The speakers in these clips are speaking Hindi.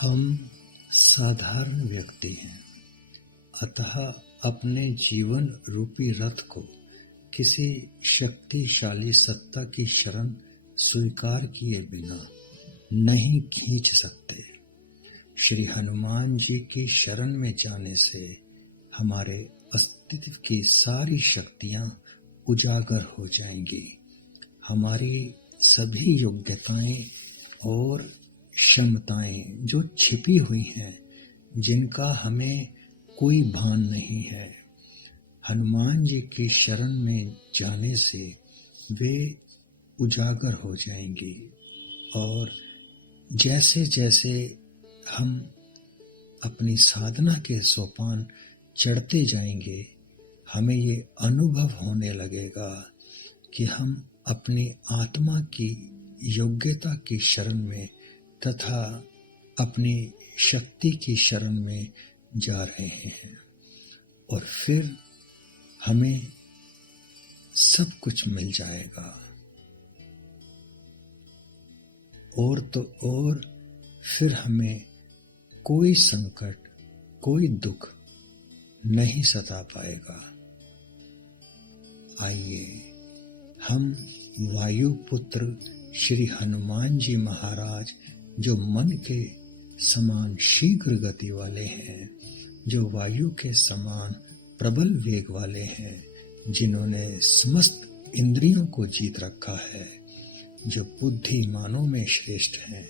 हम साधारण व्यक्ति हैं, अतः अपने जीवन रूपी रथ को किसी शक्तिशाली सत्ता की शरण स्वीकार किए बिना नहीं खींच सकते। श्री हनुमान जी की शरण में जाने से हमारे अस्तित्व की सारी शक्तियां उजागर हो जाएंगी। हमारी सभी योग्यताएं और क्षमताएं जो छिपी हुई हैं, जिनका हमें कोई भान नहीं है, हनुमान जी की शरण में जाने से वे उजागर हो जाएंगी। और जैसे जैसे हम अपनी साधना के सोपान चढ़ते जाएंगे, हमें ये अनुभव होने लगेगा कि हम अपनी आत्मा की योग्यता की शरण में तथा अपनी शक्ति की शरण में जा रहे हैं। और फिर हमें सब कुछ मिल जाएगा। और तो और फिर हमें कोई संकट, कोई दुख नहीं सता पाएगा। आइए हम वायुपुत्र श्री हनुमान जी महाराज, जो मन के समान शीघ्र गति वाले हैं, जो वायु के समान प्रबल वेग वाले हैं, जिन्होंने समस्त इंद्रियों को जीत रखा है, जो बुद्धिमानों में श्रेष्ठ हैं,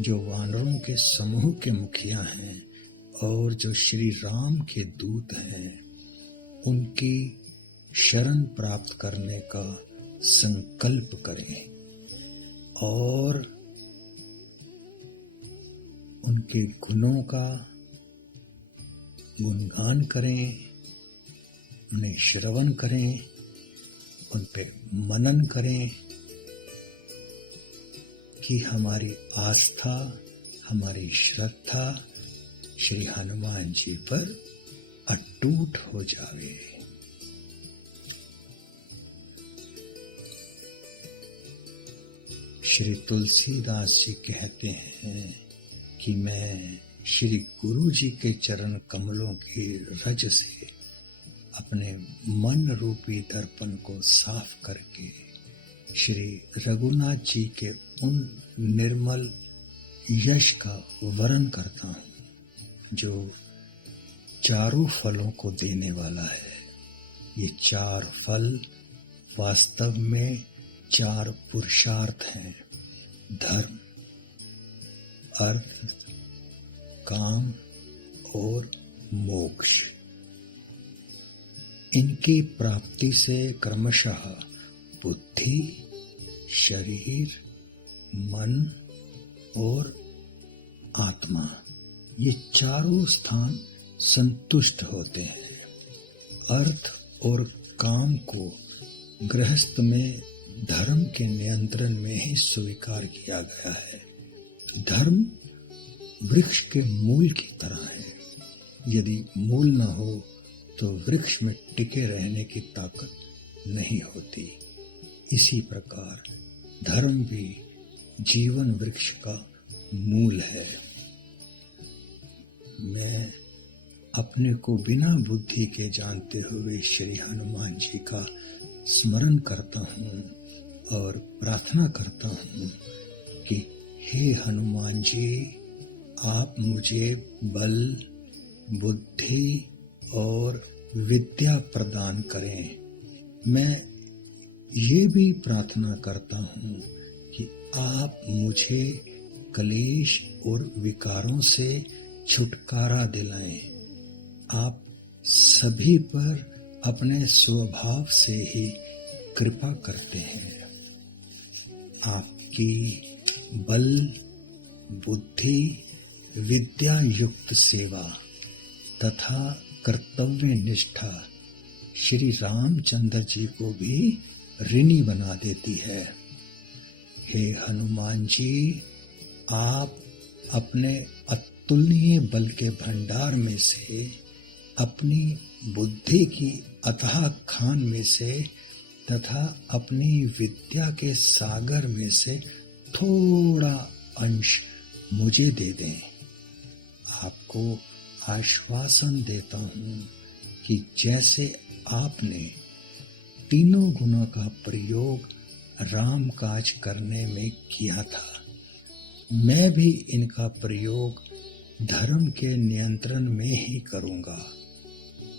जो वानरों के समूह के मुखिया हैं और जो श्री राम के दूत हैं, उनकी शरण प्राप्त करने का संकल्प करें और उनके गुणों का गुणगान करें, उन्हें श्रवण करें, उन पे मनन करें कि हमारी आस्था, हमारी श्रद्धा श्री हनुमान जी पर अटूट हो जावे। श्री तुलसीदास जी कहते हैं कि मैं श्री गुरु जी के चरण कमलों की रज से अपने मन रूपी दर्पण को साफ करके श्री रघुनाथ जी के उन निर्मल यश का वरण करता हूँ, जो चारों फलों को देने वाला है। ये चार फल वास्तव में चार पुरुषार्थ हैं: धर्म, अर्थ, काम और मोक्ष। इनकी प्राप्ति से क्रमशः बुद्धि, शरीर, मन और आत्मा, ये चारों स्थान संतुष्ट होते हैं। अर्थ और काम को गृहस्थ में धर्म के नियंत्रण में ही स्वीकार किया गया है। धर्म वृक्ष के मूल की तरह है। यदि मूल न हो तो वृक्ष में टिके रहने की ताकत नहीं होती। इसी प्रकार धर्म भी जीवन वृक्ष का मूल है। मैं अपने को बिना बुद्धि के जानते हुए श्री हनुमान जी का स्मरण करता हूँ और प्रार्थना करता हूँ कि हे हनुमान जी, आप मुझे बल, बुद्धि और विद्या प्रदान करें। मैं ये भी प्रार्थना करता हूँ कि आप मुझे क्लेश और विकारों से छुटकारा दिलाएं। आप सभी पर अपने स्वभाव से ही कृपा करते हैं। आपकी बल, बुद्धि, विद्या युक्त सेवा तथा कर्तव्य निष्ठा श्री रामचंद्र जी को भी ऋणी बना देती है। हे हनुमान जी, आप अपने अतुलनीय बल के भंडार में से, अपनी बुद्धि की अथाह खान में से तथा अपनी विद्या के सागर में से थोड़ा अंश मुझे दे दें। को आश्वासन देता हूँ कि जैसे आपने तीनों गुणों का प्रयोग राम काज करने में किया था, मैं भी इनका प्रयोग धर्म के नियंत्रण में ही करूँगा।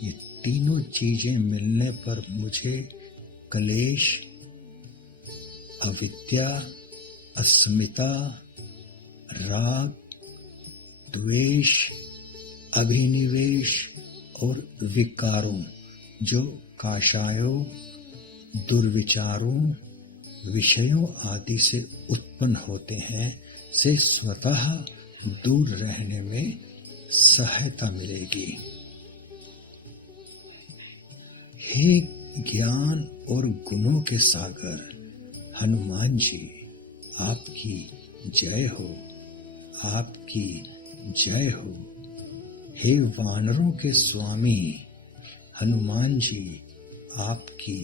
ये तीनों चीजें मिलने पर मुझे क्लेश, अविद्या, अस्मिता, राग, द्वेष, अभिनिवेश और विकारों जो काषायों, दुर्विचारों, विषयों आदि से उत्पन्न होते हैं से स्वतः दूर रहने में सहायता मिलेगी। हे ज्ञान और गुणों के सागर हनुमान जी, आपकी जय हो, आपकी जय हो। हे वानरों के स्वामी हनुमान जी, आपकी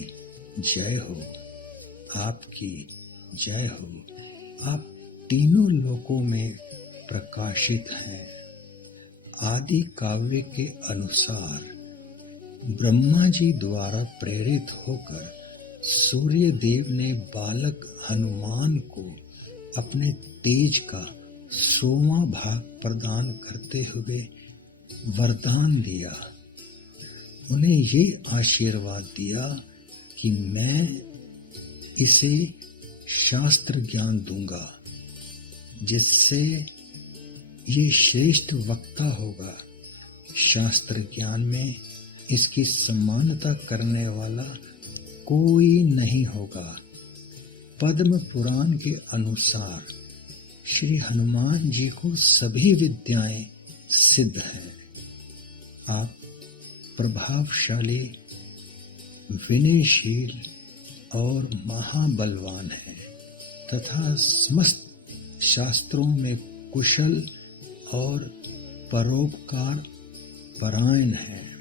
जय हो, आपकी जय हो। आप तीनों लोकों में प्रकाशित हैं। आदि काव्य के अनुसार ब्रह्मा जी द्वारा प्रेरित होकर सूर्य देव ने बालक हनुमान को अपने तेज का 100वां भाग प्रदान करते हुए वरदान दिया। उन्हें ये आशीर्वाद दिया कि मैं इसे शास्त्र ज्ञान दूंगा, जिससे ये श्रेष्ठ वक्ता होगा। शास्त्र ज्ञान में इसकी समानता करने वाला कोई नहीं होगा। पद्म पुराण के अनुसार श्री हनुमान जी को सभी विद्याएं सिद्ध हैं। आप प्रभावशाली, विनयशील और महाबलवान हैं तथा समस्त शास्त्रों में कुशल और परोपकार परायण हैं।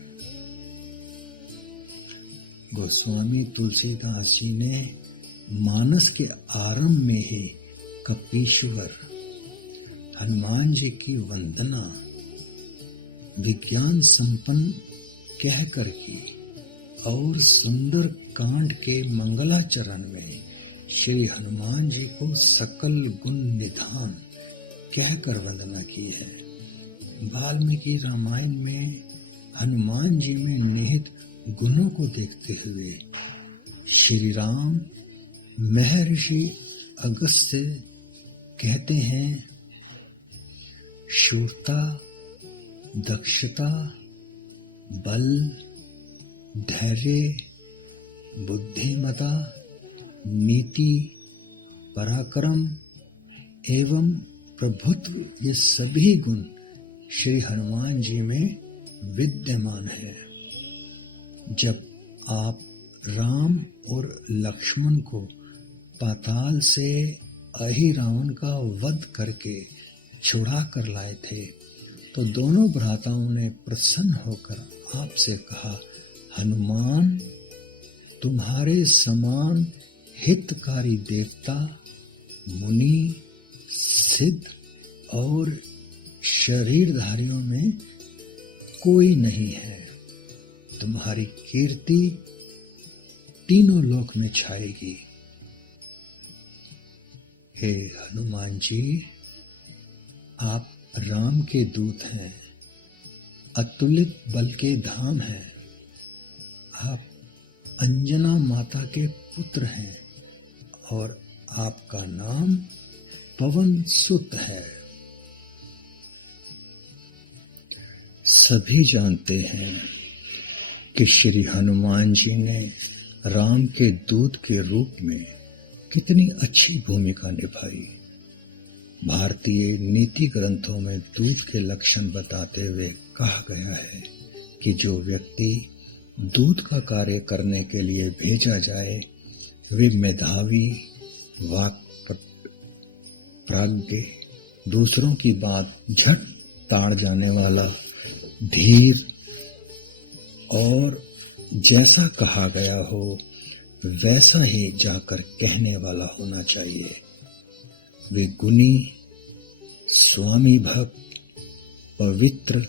गोस्वामी तुलसीदास जी ने मानस के आरंभ में ही कपीश्वर हनुमान जी की वंदना विज्ञान संपन्न कहकर की और सुंदर कांड के मंगलाचरण में श्री हनुमान जी को सकल गुण निधान कहकर वंदना की है। वाल्मीकि रामायण में हनुमान जी में निहित गुणों को देखते हुए श्री राम महर्षि अगस्त्य कहते हैं, शूरता, दक्षता, बल, धैर्य, बुद्धिमता, नीति, पराक्रम एवं प्रभुत्व, ये सभी गुण श्री हनुमान जी में विद्यमान है। जब आप राम और लक्ष्मण को पाताल से अहिरावण का वध करके छुड़ा कर लाए थे, तो दोनों भ्राताओं ने प्रसन्न होकर आपसे कहा, हनुमान, तुम्हारे समान हितकारी देवता, मुनि, सिद्ध और शरीरधारियों में कोई नहीं है। तुम्हारी कीर्ति तीनों लोक में छाएगी। हे हनुमान जी, आप राम के दूत हैं, अतुलित बल के धाम हैं। आप अंजना माता के पुत्र हैं और आपका नाम पवन सुत है। सभी जानते हैं कि श्री हनुमान जी ने राम के दूत के रूप में कितनी अच्छी भूमिका निभाई। भारतीय नीति ग्रंथों में दूत के लक्षण बताते हुए कहा गया है कि जो व्यक्ति दूत का कार्य करने के लिए भेजा जाए, वे मेधावी, वाक् प्राज्ञ, दूसरों की बात झट ताड़ जाने वाला, धीर और जैसा कहा गया हो वैसा ही जाकर कहने वाला होना चाहिए। वे गुणी, स्वामी भक्त, पवित्र,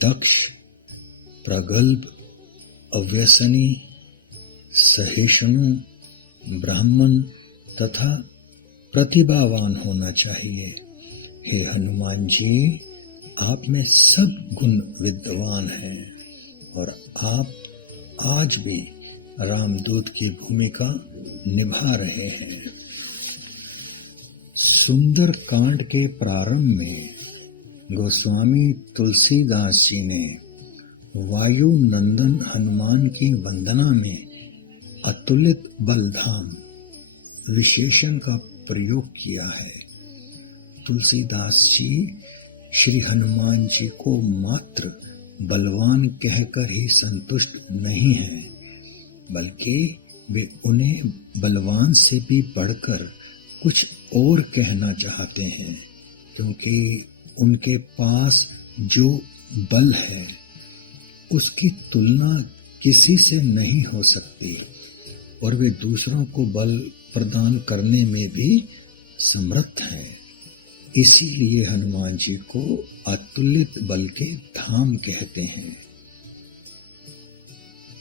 दक्ष, प्रगल्भ, अव्यसनी, सहिष्णु, ब्राह्मण तथा प्रतिभावान होना चाहिए। हे हनुमान जी, आप में सब गुण विद्वान हैं और आप आज भी रामदूत की भूमिका निभा रहे हैं। सुंदर कांड के प्रारंभ में गोस्वामी तुलसीदास जी ने वायु नंदन हनुमान की वंदना में अतुलित बलधाम विशेषण का प्रयोग किया है। तुलसीदास जी श्री हनुमान जी को मात्र बलवान कहकर ही संतुष्ट नहीं हैं, बल्कि वे उन्हें बलवान से भी बढ़कर कुछ और कहना चाहते हैं, क्योंकि उनके पास जो बल है उसकी तुलना किसी से नहीं हो सकती और वे दूसरों को बल प्रदान करने में भी समर्थ हैं। इसीलिए हनुमान जी को अतुलित बल के धाम कहते हैं।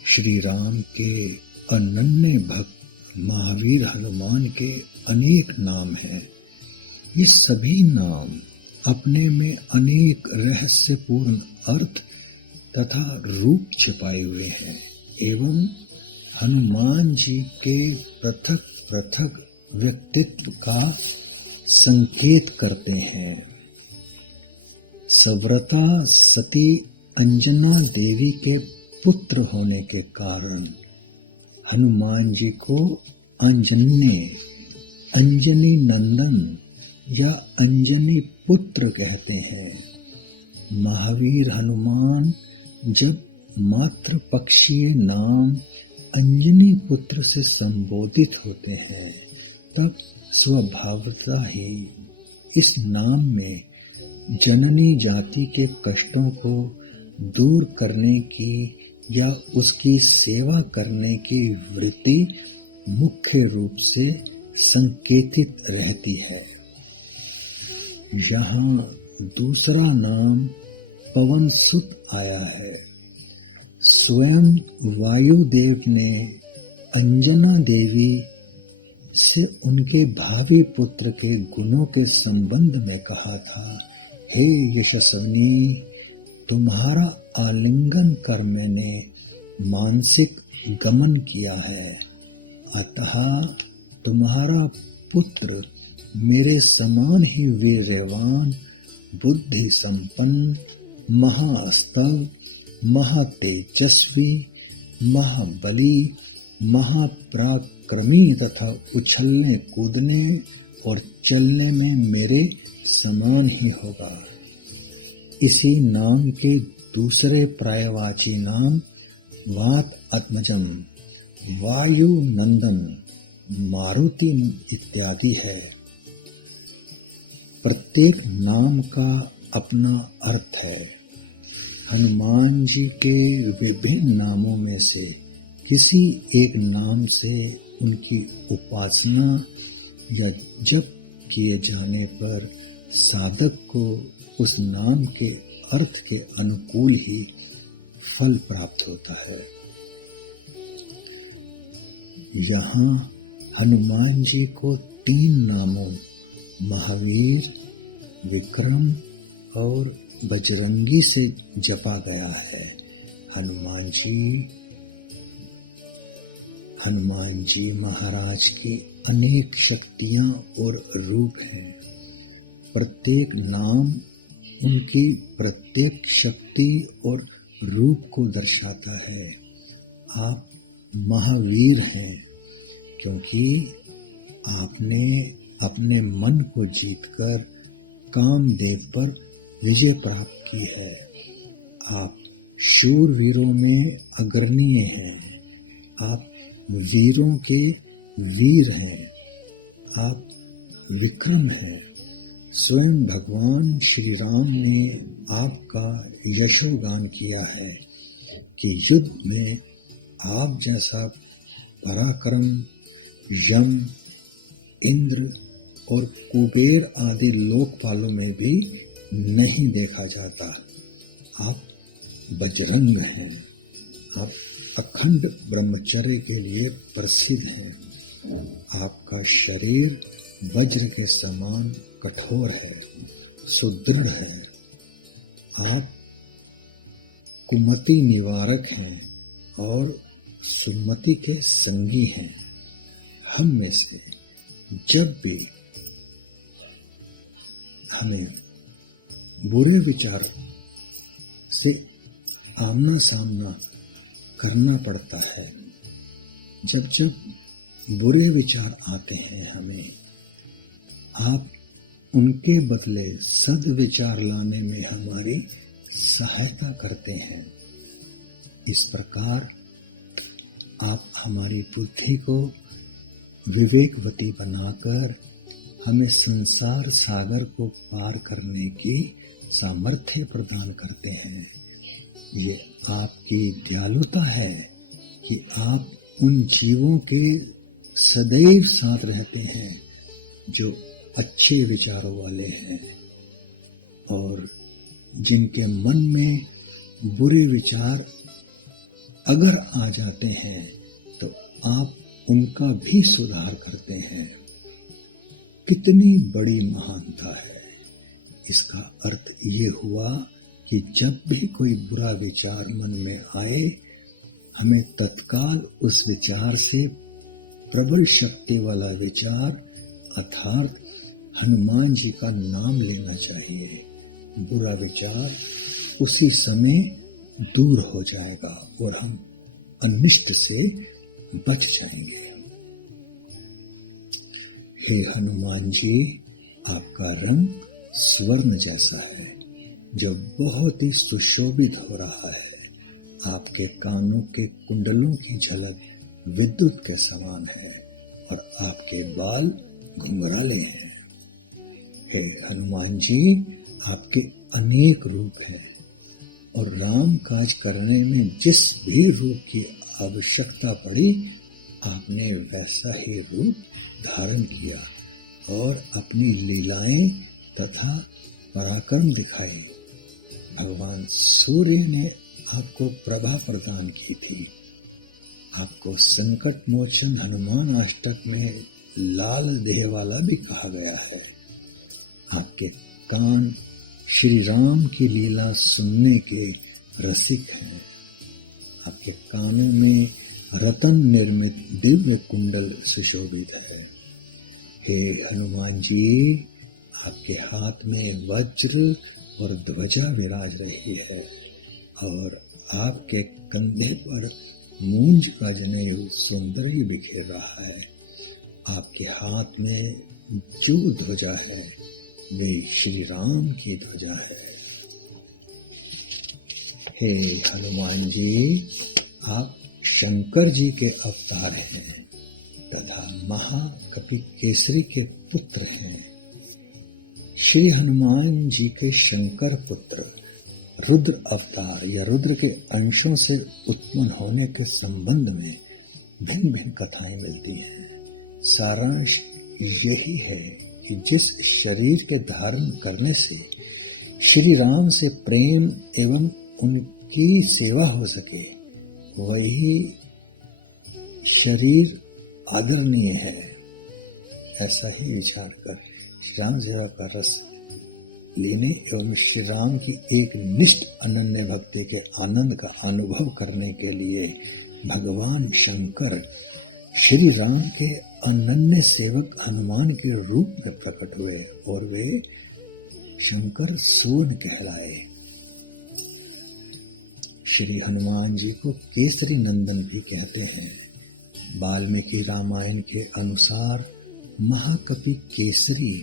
श्री राम के अनन्य भक्त महावीर हनुमान के अनेक नाम हैं। ये सभी नाम अपने में अनेक रहस्यपूर्ण अर्थ तथा रूप छिपाए हुए हैं एवं हनुमान जी के पृथक पृथक व्यक्तित्व का संकेत करते हैं। सव्रता सती अंजना देवी के पुत्र होने के कारण हनुमान जी को अंजन्य, अंजनी नंदन या अंजनी पुत्र कहते हैं। महावीर हनुमान जब मातृ पक्षीय नाम अंजनी पुत्र से संबोधित होते हैं, तब स्वभावतः ही इस नाम में जननी जाति के कष्टों को दूर करने की या उसकी सेवा करने की वृत्ति मुख्य रूप से संकेतित रहती है। यहाँ दूसरा नाम पवन सुत आया है। स्वयं वायुदेव ने अंजना देवी से उनके भावी पुत्र के गुणों के संबंध में कहा था, हे यशस्विनी, तुम्हारा आलिंगन कर मैंने मानसिक गमन किया है, अतः तुम्हारा पुत्र मेरे समान ही वीर्यवान, बुद्धि संपन्न, महास्तव, महातेजस्वी, महाबली, महापराक्रमी तथा उछलने कूदने और चलने में मेरे समान ही होगा। इसी नाम के दूसरे पर्यायवाची नाम वात आत्मजम, वायु नंदन, मारुति इत्यादि है। प्रत्येक नाम का अपना अर्थ है। हनुमान जी के विभिन्न नामों में से किसी एक नाम से उनकी उपासना या जप किए जाने पर साधक को उस नाम के अर्थ के अनुकूल ही फल प्राप्त होता है। यहाँ हनुमान जी को 3 नामों महावीर, विक्रम और बजरंगी से जपा गया है। हनुमान जी महाराज की अनेक शक्तियां और रूप हैं। प्रत्येक नाम उनकी प्रत्येक शक्ति और रूप को दर्शाता है। आप महावीर हैं क्योंकि आपने अपने मन को जीतकर कामदेव पर विजय प्राप्त की है। आप शूरवीरों में अग्रणीय हैं। आप वीरों के वीर हैं। आप विक्रम हैं। स्वयं भगवान श्री राम ने आपका यशोगान किया है कि युद्ध में आप जैसा पराक्रम यम, इंद्र और कुबेर आदि लोकपालों में भी नहीं देखा जाता। आप बजरंग हैं। आप अखंड ब्रह्मचर्य के लिए प्रसिद्ध हैं। आपका शरीर वज्र के समान कठोर है, सुदृढ़ है। आप कुमति निवारक हैं और सुमति के संगी हैं। हम में से जब भी हमें बुरे विचार से आमना सामना करना पड़ता है, जब जब बुरे विचार आते हैं हमें, आप उनके बदले सद्विचार लाने में हमारी सहायता करते हैं। इस प्रकार आप हमारी बुद्धि को विवेकवती बनाकर हमें संसार सागर को पार करने की सामर्थ्य प्रदान करते हैं। ये आपकी दयालुता है कि आप उन जीवों के सदैव साथ रहते हैं जो अच्छे विचारों वाले हैं, और जिनके मन में बुरे विचार अगर आ जाते हैं तो आप उनका भी सुधार करते हैं। कितनी बड़ी महानता है। इसका अर्थ ये हुआ कि जब भी कोई बुरा विचार मन में आए, हमें तत्काल उस विचार से प्रबल शक्ति वाला विचार अर्थात हनुमान जी का नाम लेना चाहिए। बुरा विचार उसी समय दूर हो जाएगा और हम अनिष्ट से बच जाएंगे। हे हनुमान जी, आपका रंग स्वर्ण जैसा है जो बहुत ही सुशोभित हो रहा है। आपके कानों के कुंडलों की झलक विद्युत के समान है और आपके बाल घुंघराले हैं। हे हनुमान जी, आपके अनेक रूप हैं और राम काज करने में जिस भी रूप की आवश्यकता पड़ी, आपने वैसा ही रूप धारण किया और अपनी लीलाएं तथा पराक्रम दिखाए। भगवान सूर्य ने आपको प्रभा प्रदान की थी। आपको संकट मोचन हनुमान अष्टक में लाल देह वाला भी कहा गया है। आपके कान श्री राम की लीला सुनने के रसिक हैं। आपके कानों में रतन निर्मित दिव्य कुंडल सुशोभित है। हे हनुमान जी, आपके हाथ में वज्र और ध्वजा विराज रही है और आपके कंधे पर मूंज का जनेऊ सौंदर्य बिखेर रहा है। आपके हाथ में जो ध्वजा है वे श्री राम की ध्वजा है। हे हनुमान जी, आप शंकर जी के अवतार हैं तथा महाकपि केसरी के पुत्र हैं। श्री हनुमान जी के शंकर पुत्र रुद्र अवतार या रुद्र के अंशों से उत्पन्न होने के संबंध में भिन्न भिन्न कथाएं मिलती हैं। सारांश यही है कि जिस शरीर के धारण करने से श्री राम से प्रेम एवं उनकी सेवा हो सके, वही शरीर आदरणीय है। ऐसा ही विचार कर श्री राम सेवा का रस लेने एवं श्री राम की एक निष्ठ अनन्य भक्ति के आनंद का अनुभव करने के लिए भगवान शंकर श्री राम के अनन्य सेवक हनुमान के रूप में प्रकट हुए और वे शंकर सून कहलाए। श्री हनुमान जी को केसरी नंदन भी कहते हैं। वाल्मीकि रामायण के अनुसार महाकपि केसरी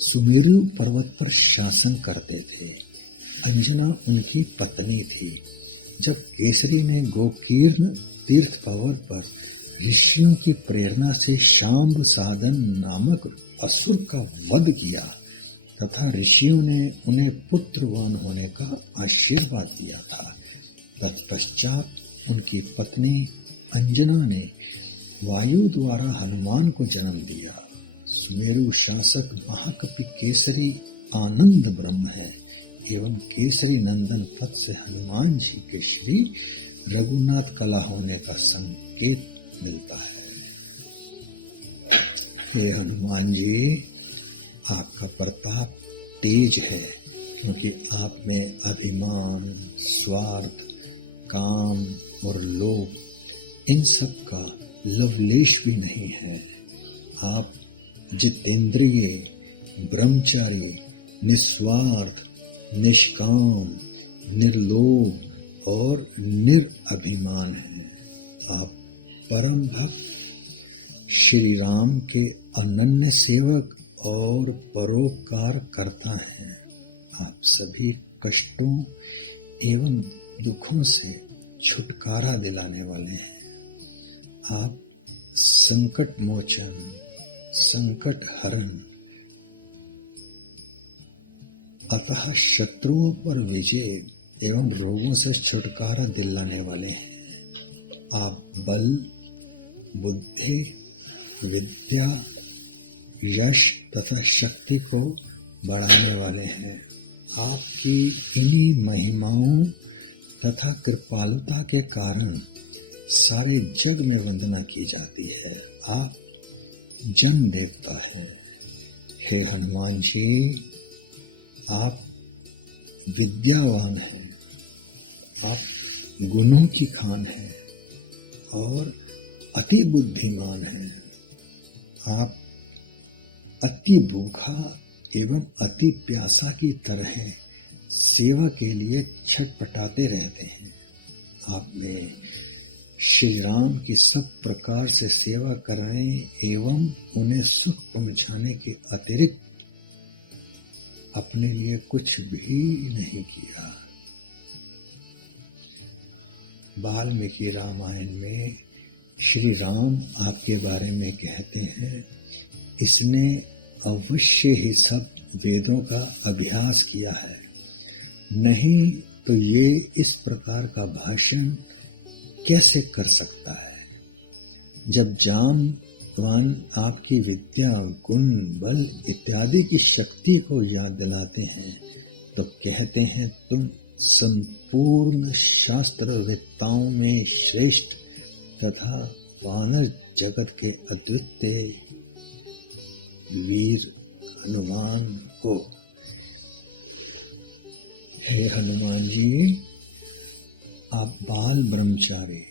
सुमेरु पर्वत पर शासन करते थे। अंजना उनकी पत्नी थी। जब केसरी ने गोकीर्ण तीर्थ पर्वत पर ऋषियों की प्रेरणा से शांब साधन नामक असुर का वध किया तथा ऋषियों ने उन्हें पुत्रवान होने का आशीर्वाद दिया था, तत्पश्चात उनकी पत्नी अंजना ने वायु द्वारा हनुमान को जन्म दिया। सुमेरु शासक महाकपि केसरी आनंद ब्रह्म है एवं केसरी नंदन पद से हनुमान जी के श्री रघुनाथ कला होने का संकेत मिलता है। हे हनुमान जी, आपका प्रताप तेज है क्योंकि आप में अभिमान, स्वार्थ, काम और लोभ इन सब का लवलेश भी नहीं है। आप जितेंद्रिय, ब्रह्मचारी, निस्वार्थ, निष्काम, निर्लोभ और निरअभिमान हैं। आप परम भक्त, श्री राम के अनन्य सेवक और परोपकार करता हैं। आप सभी कष्टों एवं दुखों से छुटकारा दिलाने वाले हैं। आप संकट मोचन, संकट हरण, अतः शत्रुओं पर विजय एवं रोगों से छुटकारा दिलाने वाले हैं। आप बल, बुद्धि, विद्या, यश तथा शक्ति को बढ़ाने वाले हैं। आपकी इन्हीं महिमाओं तथा कृपालुता के कारण सारे जग में वंदना की जाती है। आप जन देवता हैं। हे हनुमान जी, आप विद्यावान हैं, आप गुणों की खान हैं और अति बुद्धिमान हैं। आप अति भूखा एवं अति प्यासा की तरह सेवा के लिए छटपटाते रहते हैं। आप में श्री राम की सब प्रकार से सेवा करने एवं उन्हें सुख पहुंचाने के अतिरिक्त अपने लिए कुछ भी नहीं किया। वाल्मीकि रामायण में श्री राम आपके बारे में कहते हैं, इसने अवश्य ही सब वेदों का अभ्यास किया है, नहीं तो ये इस प्रकार का भाषण कैसे कर सकता है। जब जामवान आपकी विद्या, गुण, बल इत्यादि की शक्ति को याद दिलाते हैं तो कहते हैं तुम संपूर्ण शास्त्रवेत्ताओं में श्रेष्ठ तथा वानर जगत के अद्वितीय वीर हनुमान हो। हे हनुमान जी, आप बाल ब्रह्मचारी,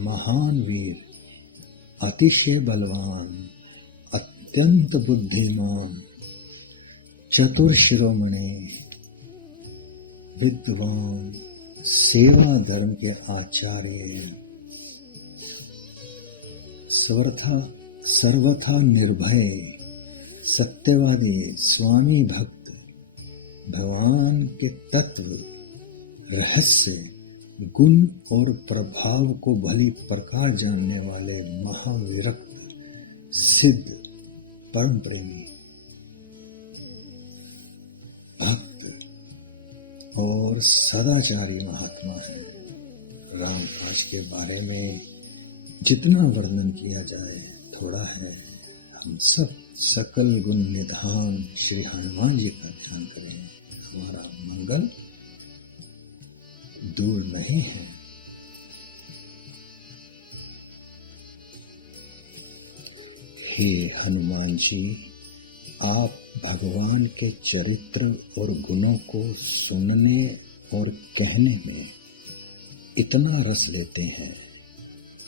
महान वीर, अतिशय बलवान, अत्यंत बुद्धिमान, चतुर शिरोमणि, विद्वान, सेवा धर्म के आचार्य, सर्वथा निर्भय, सत्यवादी, स्वामी भक्त, भगवान के तत्व, रहस्य, गुण और प्रभाव को भली प्रकार जानने वाले महाविरक्त, सिद्ध, परम प्रेमी, भक्त और सदाचारी महात्मा है। रामकाज के बारे में जितना वर्णन किया जाए थोड़ा है। हम सब सकल गुण निधान श्री हनुमान जी का ध्यान करें, हमारा मंगल दूर नहीं है। हे हनुमान जी, आप भगवान के चरित्र और गुणों को सुनने और कहने में इतना रस लेते हैं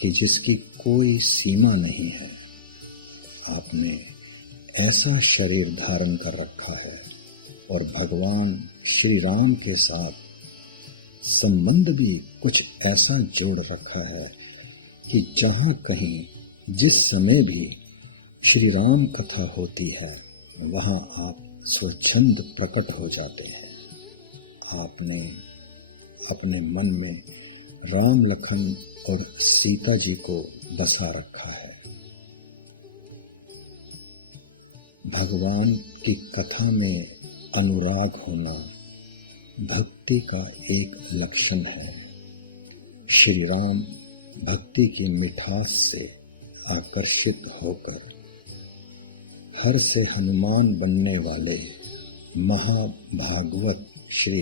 कि जिसकी कोई सीमा नहीं है। आपने ऐसा शरीर धारण कर रखा है और भगवान श्री राम के साथ संबंध भी कुछ ऐसा जोड़ रखा है कि जहाँ कहीं जिस समय भी श्री राम कथा होती है वहाँ आप स्वच्छंद प्रकट हो जाते हैं। आपने अपने मन में राम, लखन और सीता जी को बसा रखा है। भगवान की कथा में अनुराग होना भक्ति का एक लक्षण है। श्री राम भक्ति की मिठास से आकर्षित होकर हर से हनुमान बनने वाले महाभागवत श्री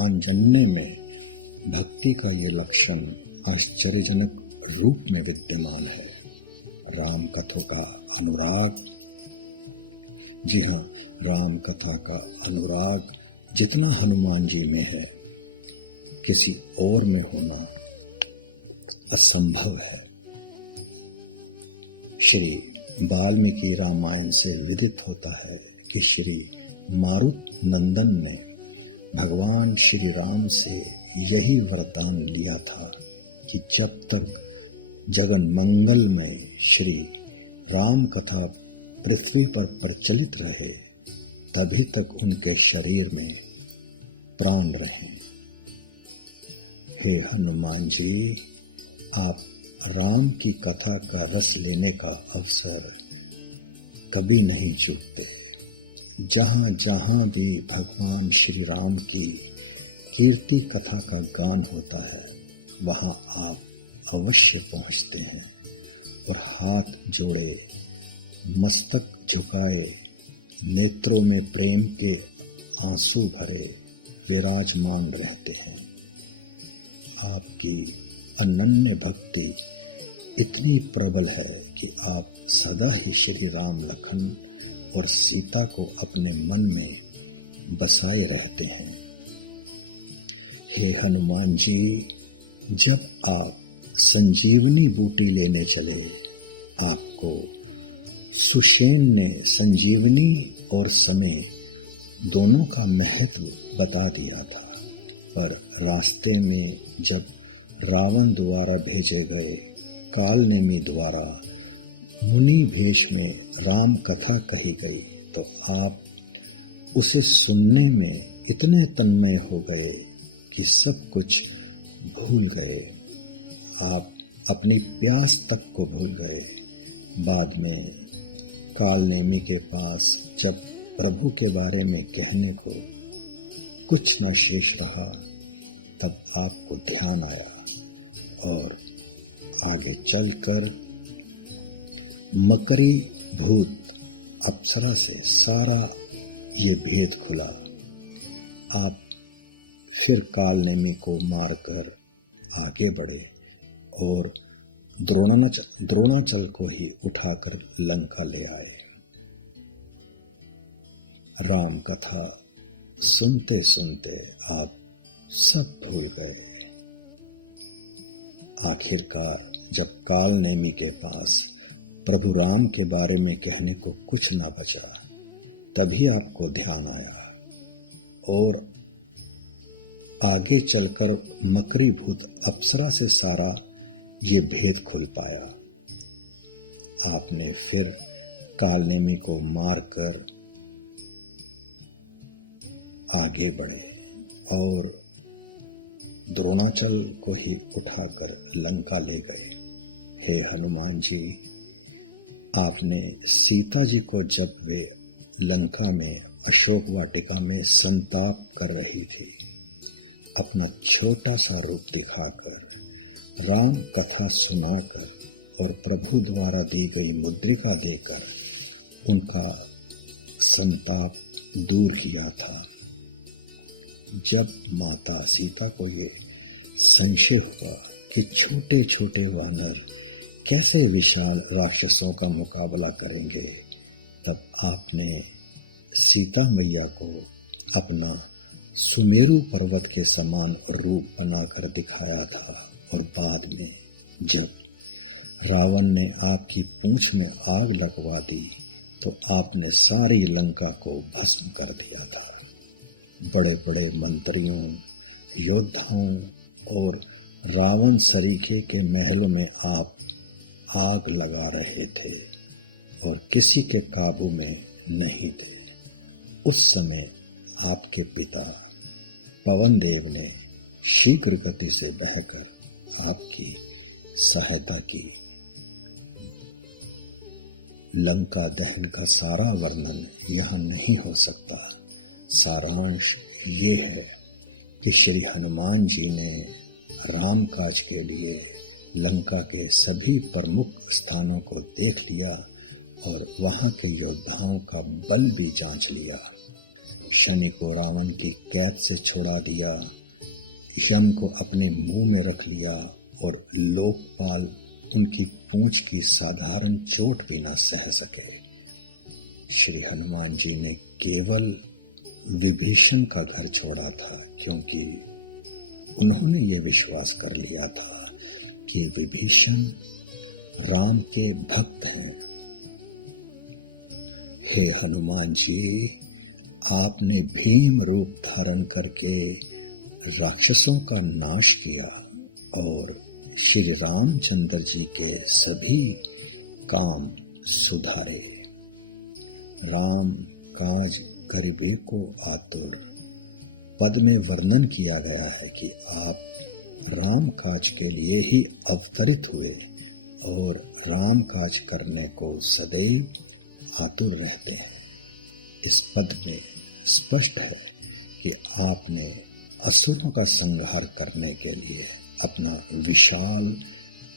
आंजन्य में भक्ति का ये लक्षण आश्चर्यजनक रूप में विद्यमान है। राम कथों का अनुराग, जी हाँ, राम कथा का अनुराग जितना हनुमान जी में है, किसी और में होना असंभव है। श्री वाल्मीकि रामायण से विदित होता है कि श्री मारुत नंदन ने भगवान श्री राम से यही वरदान लिया था कि जब तक जगन मंगल में श्री राम कथा पृथ्वी पर प्रचलित रहे, तभी तक उनके शरीर में प्राण रहे। हे हनुमान जी, आप राम की कथा का रस लेने का अवसर कभी नहीं चूकते। जहां जहां भी भगवान श्री राम की कीर्ति कथा का गान होता है, वहां आप अवश्य पहुंचते हैं और हाथ जोड़े, मस्तक झुकाए, नेत्रों में प्रेम के आंसू भरे विराजमान रहते हैं। आपकी अनन्य भक्ति इतनी प्रबल है कि आप सदा ही श्री राम, लखन और सीता को अपने मन में बसाए रहते हैं। हे हनुमान जी, जब आप संजीवनी बूटी लेने चले, आपको सुषेण ने संजीवनी और समय दोनों का महत्व बता दिया था, पर रास्ते में जब रावण द्वारा भेजे गए कालनेमी द्वारा मुनि भेष में राम कथा कही गई, तो आप उसे सुनने में इतने तन्मय हो गए कि सब कुछ भूल गए। आप अपनी प्यास तक को भूल गए। बाद में कालनेमी के पास जब प्रभु के बारे में कहने को कुछ न शेष रहा, तब आपको ध्यान आया और आगे चलकर मकरी भूत अप्सरा से सारा ये भेद खुला। आप फिर कालनेमी को मारकर आगे बढ़े और द्रोणाचल को ही उठाकर लंका ले आए। राम कथा सुनते सुनते आप सब भूल गए। आखिरकार जब कालनेमी के पास प्रभु राम के बारे में कहने को कुछ ना बचा, तभी आपको ध्यान आया और आगे चलकर मकरी भूत अप्सरा से सारा ये भेद खुल पाया। आपने फिर कालनेमी को मारकर आगे बढ़े और द्रोणाचल को ही उठाकर लंका ले गए। हे हनुमान जी, आपने सीता जी को जब वे लंका में अशोक वाटिका में संताप कर रही थी, अपना छोटा सा रूप दिखाकर, राम कथा सुनाकर और प्रभु द्वारा दी गई मुद्रिका देकर उनका संताप दूर किया था। जब माता सीता को ये संशय हुआ कि छोटे छोटे वानर कैसे विशाल राक्षसों का मुकाबला करेंगे, तब आपने सीता मैया को अपना सुमेरु पर्वत के समान रूप बनाकर दिखाया था। और बाद में जब रावण ने आपकी पूंछ में आग लगवा दी, तो आपने सारी लंका को भस्म कर दिया था। बड़े बड़े मंत्रियों, योद्धाओं और रावण सरीखे के महलों में आप आग लगा रहे थे और किसी के काबू में नहीं थे। उस समय आपके पिता पवन देव ने शीघ्र गति से बहकर आपकी सहायता की। लंका दहन का सारा वर्णन यहाँ नहीं हो सकता। सारांश ये है कि श्री हनुमान जी ने राम काज के लिए लंका के सभी प्रमुख स्थानों को देख लिया और वहां के योद्धाओं का बल भी जांच लिया। शनि को रावण की कैद से छुड़ा दिया, यम को अपने मुंह में रख लिया और लोकपाल उनकी पूंछ की साधारण चोट भी न सह सके। श्री हनुमान जी ने केवल विभीषण का घर छोड़ा था, क्योंकि उन्होंने ये विश्वास कर लिया था कि विभीषण राम के भक्त हैं। हे हनुमान जी, आपने भीम रूप धारण करके राक्षसों का नाश किया और श्री रामचंद्र जी के सभी काम सुधारे। राम काज करिबे को आतुर पद में वर्णन किया गया है कि आप राम काज के लिए ही अवतरित हुए और राम काज करने को सदैव आतुर रहते हैं। इस पद में स्पष्ट है कि आपने असुरों का संहार करने के लिए अपना विशाल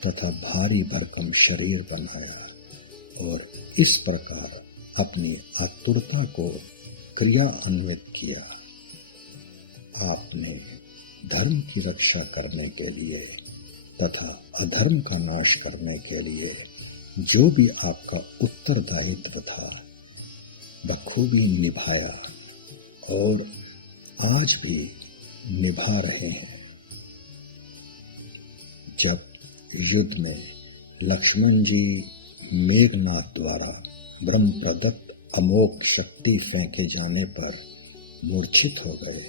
तथा भारी भरकम शरीर बनाया और इस प्रकार अपनी आतुरता को क्रियान्वित किया। आपने धर्म की रक्षा करने के लिए तथा अधर्म का नाश करने के लिए जो भी आपका उत्तरदायित्व था बखूबी निभाया और आज भी निभा रहे हैं। जब युद्ध में लक्ष्मण जी मेघनाथ द्वारा ब्रह्म प्रदत्त अमोघ शक्ति फेंके जाने पर मूर्छित हो गए,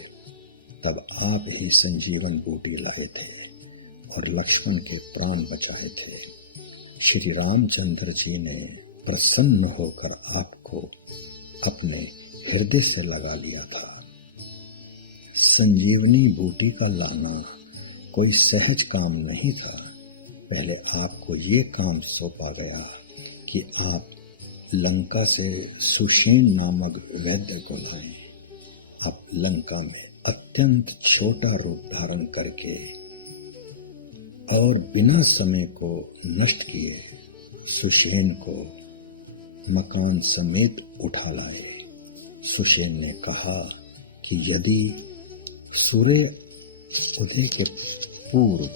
तब आप ही संजीवन बूटी लाए थे और लक्ष्मण के प्राण बचाए थे। श्री रामचंद्र जी ने प्रसन्न होकर आपको अपने हृदय से लगा लिया था। संजीवनी बूटी का लाना कोई सहज काम नहीं था। पहले आपको ये काम सौंपा गया कि आप लंका से सुषेण नामक वैद्य को लाएं। आप लंका में अत्यंत छोटा रूप धारण करके और बिना समय को नष्ट किए सुषेण को मकान समेत उठा लाए। सुषेण ने कहा कि यदि सूर्य उदय के पूर्व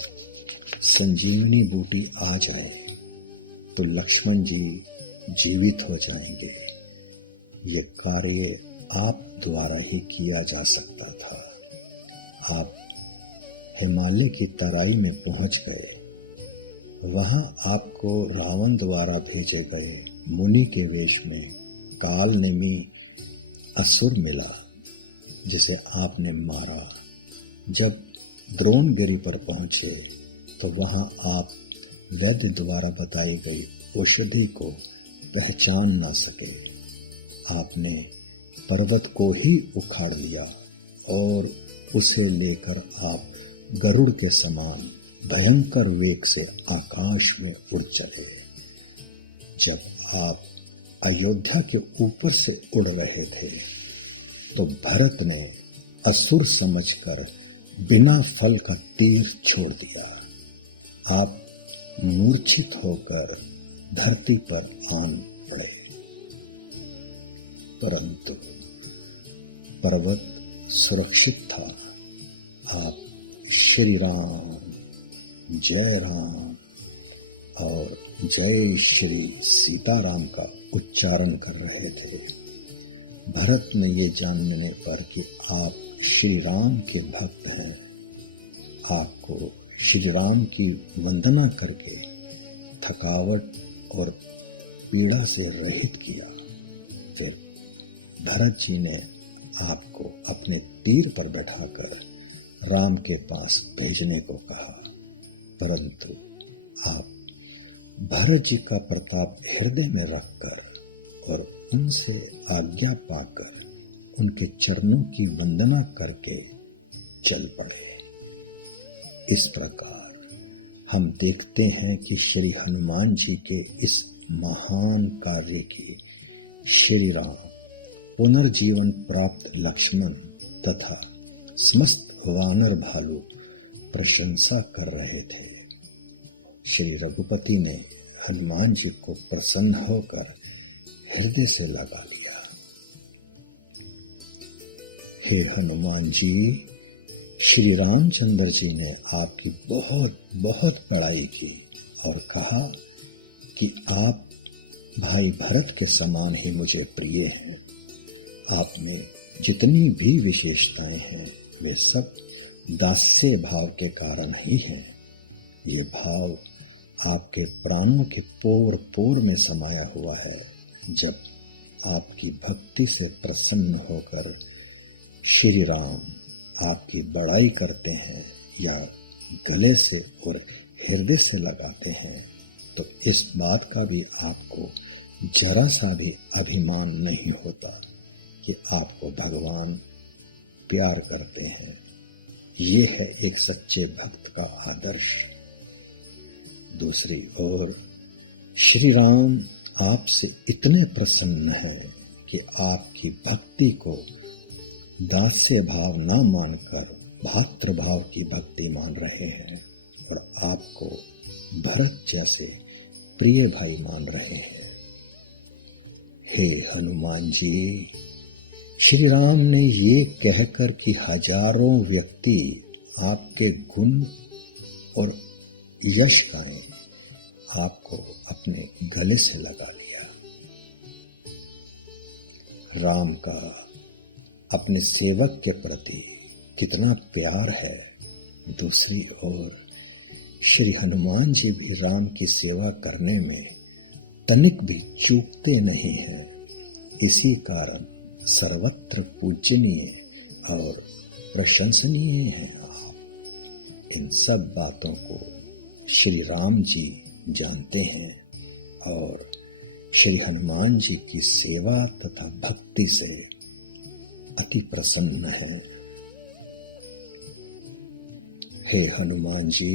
संजीवनी बूटी आ जाए तो लक्ष्मण जी जीवित हो जाएंगे। ये कार्य आप द्वारा ही किया जा सकता था। आप हिमालय की तराई में पहुंच गए। वहां आपको रावण द्वारा भेजे गए मुनि के वेश में कालनेमी असुर मिला, जिसे आपने मारा। जब द्रोणगिरि पर पहुंचे तो वहां आप वैद्य द्वारा बताई गई औषधि को पहचान ना सके। आपने पर्वत को ही उखाड़ लिया और उसे लेकर आप गरुड़ के समान भयंकर वेग से आकाश में उड़ चले। जब आप अयोध्या के ऊपर से उड़ रहे थे तो भरत ने असुर समझकर बिना फल का तीर छोड़ दिया। आप मूर्छित होकर धरती पर आन पड़े, परंतु पर्वत सुरक्षित था। आप श्री राम, जय राम और जय श्री सीताराम का उच्चारण कर रहे थे। भरत ने ये जानने पर कि आप श्री राम के भक्त हैं, आपको श्री राम की वंदना करके थकावट और पीड़ा से रहित किया। फिर भरत जी ने आपको अपने तीर पर बैठाकर राम के पास भेजने को कहा, परंतु आप भरत जी का प्रताप हृदय में रखकर और उनसे आज्ञा पाकर उनके चरणों की वंदना करके चल पड़े। इस प्रकार हम देखते हैं कि श्री हनुमान जी के इस महान कार्य की श्री राम, पुनर्जीवन प्राप्त लक्ष्मण तथा समस्त वानर भालू प्रशंसा कर रहे थे। श्री रघुपति ने हनुमान जी को प्रसन्न होकर हृदय से लगा लिया। हे हनुमान जी, श्री रामचंद्र जी ने आपकी बहुत बहुत बड़ाई की और कहा कि आप भाई भरत के समान ही मुझे प्रिय हैं। आप में जितनी भी विशेषताएं हैं वे सब दास्य भाव के कारण ही हैं। ये भाव आपके प्राणों के पोर पोर में समाया हुआ है। जब आपकी भक्ति से प्रसन्न होकर श्री राम आपकी बड़ाई करते हैं या गले से और हृदय से लगाते हैं तो इस बात का भी आपको जरा सा भी अभिमान नहीं होता कि आपको भगवान प्यार करते हैं। ये है एक सच्चे भक्त का आदर्श। दूसरी ओर श्री राम आपसे इतने प्रसन्न हैं कि आपकी भक्ति को दास्य भाव न मानकर भातृभाव की भक्ति मान रहे हैं और आपको भरत जैसे प्रिय भाई मान रहे हैं। हे हनुमान जी, श्री राम ने ये कहकर कि हजारों व्यक्ति आपके गुण और यश गाएं, आपको अपने गले से लगा लिया। राम का अपने सेवक के प्रति कितना प्यार है। दूसरी ओर श्री हनुमान जी भी राम की सेवा करने में तनिक भी चूकते नहीं हैं। इसी कारण सर्वत्र पूजनीय और प्रशंसनीय हैं आप। इन सब बातों को श्री राम जी जानते हैं और श्री हनुमान जी की सेवा तथा भक्ति से अति प्रसन्न है। हे हनुमान जी,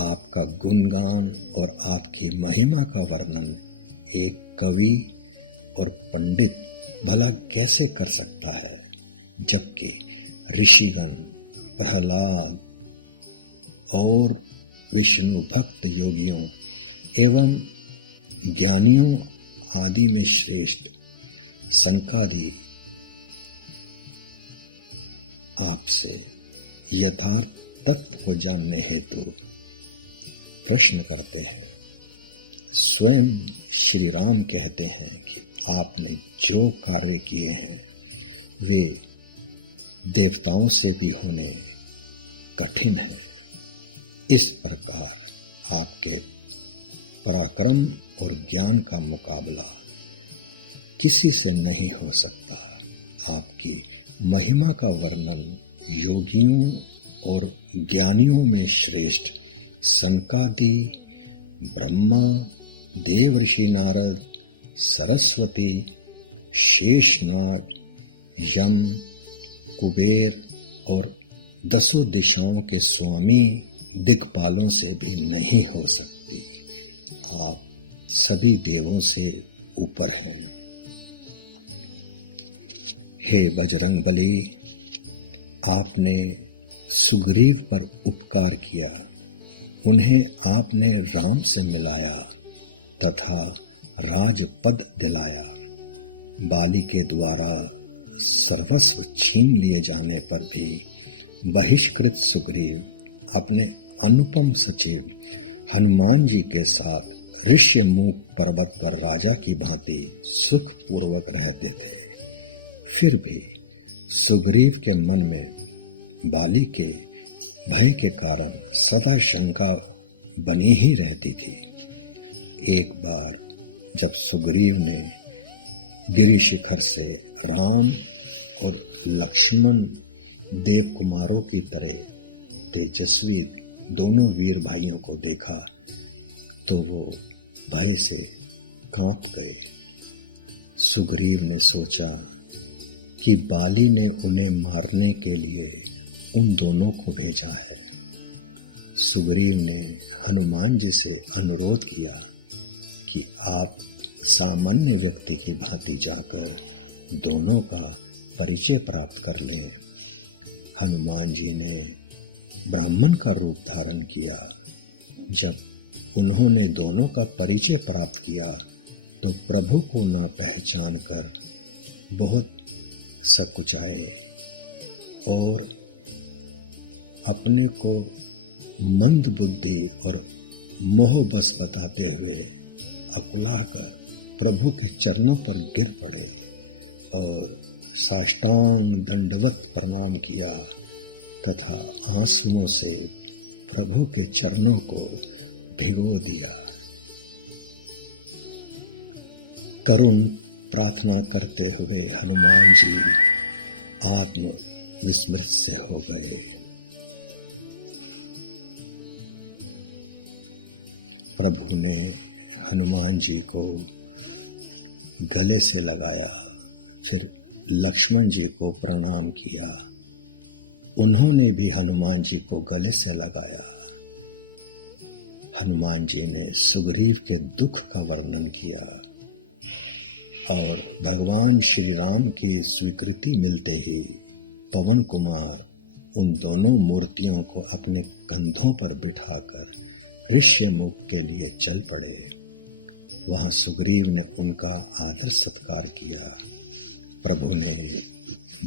आपका गुणगान और आपकी महिमा का वर्णन एक कवि और पंडित भला कैसे कर सकता है, जबकि ऋषिगण, प्रहलाद और विष्णु भक्त योगियों एवं ज्ञानियों आदि में श्रेष्ठ सनकादि आपसे यथार्थ तत्व को जानने हेतु प्रश्न करते हैं। स्वयं श्री राम कहते हैं कि आपने जो कार्य किए हैं वे देवताओं से भी होने कठिन है। इस प्रकार आपके पराक्रम और ज्ञान का मुकाबला किसी से नहीं हो सकता। आपकी महिमा का वर्णन योगियों और ज्ञानियों में श्रेष्ठ सनकादि, ब्रह्मा, देवर्षि नारद, सरस्वती, शेषनाग, यम, कुबेर और दसों दिशाओं के स्वामी दिक्पालों से भी नहीं हो सकती। आप सभी देवों से ऊपर हैं। हे बजरंगबली, आपने सुग्रीव पर उपकार किया, उन्हें आपने राम से मिलाया तथा राजपद दिलाया। बाली के द्वारा सर्वस्व छीन लिए जाने पर भी बहिष्कृत सुग्रीव अपने अनुपम सचिव हनुमान जी के साथ ऋष्यमुख पर्वत पर राजा की भांति सुख पूर्वक रहते थे। फिर भी सुग्रीव के मन में बाली के भय के कारण सदा शंका बनी ही रहती थी। एक बार जब सुग्रीव ने गिरि शिखर से राम और लक्ष्मण देव कुमारों की तरह तेजस्वी दोनों वीर भाइयों को देखा तो वो भय से कांप गए। सुग्रीव ने सोचा कि बाली ने उन्हें मारने के लिए उन दोनों को भेजा है। सुग्रीव ने हनुमान जी से अनुरोध किया कि आप सामान्य व्यक्ति की भांति जाकर दोनों का परिचय प्राप्त कर लें। हनुमान जी ने ब्राह्मण का रूप धारण किया। जब उन्होंने दोनों का परिचय प्राप्त किया तो प्रभु को न पहचान कर बहुत सकुचाए और अपने को मंद बुद्धि और मोह बस बताते हुए अकुलाकर प्रभु के चरणों पर गिर पड़े और साष्टांग दंडवत प्रणाम किया तथा आंसुओं से प्रभु के चरणों को भिगो दिया। करुण प्रार्थना करते हुए हनुमान जी आत्म विस्मृत से हो गए। प्रभु ने हनुमान जी को गले से लगाया, फिर लक्ष्मण जी को प्रणाम किया। उन्होंने भी हनुमान जी को गले से लगाया। हनुमान जी ने सुग्रीव के दुख का वर्णन किया और भगवान श्री राम की स्वीकृति मिलते ही पवन कुमार उन दोनों मूर्तियों को अपने कंधों पर बिठाकर ऋष्यमुख के लिए चल पड़े। वहां सुग्रीव ने उनका आदर सत्कार किया। प्रभु ने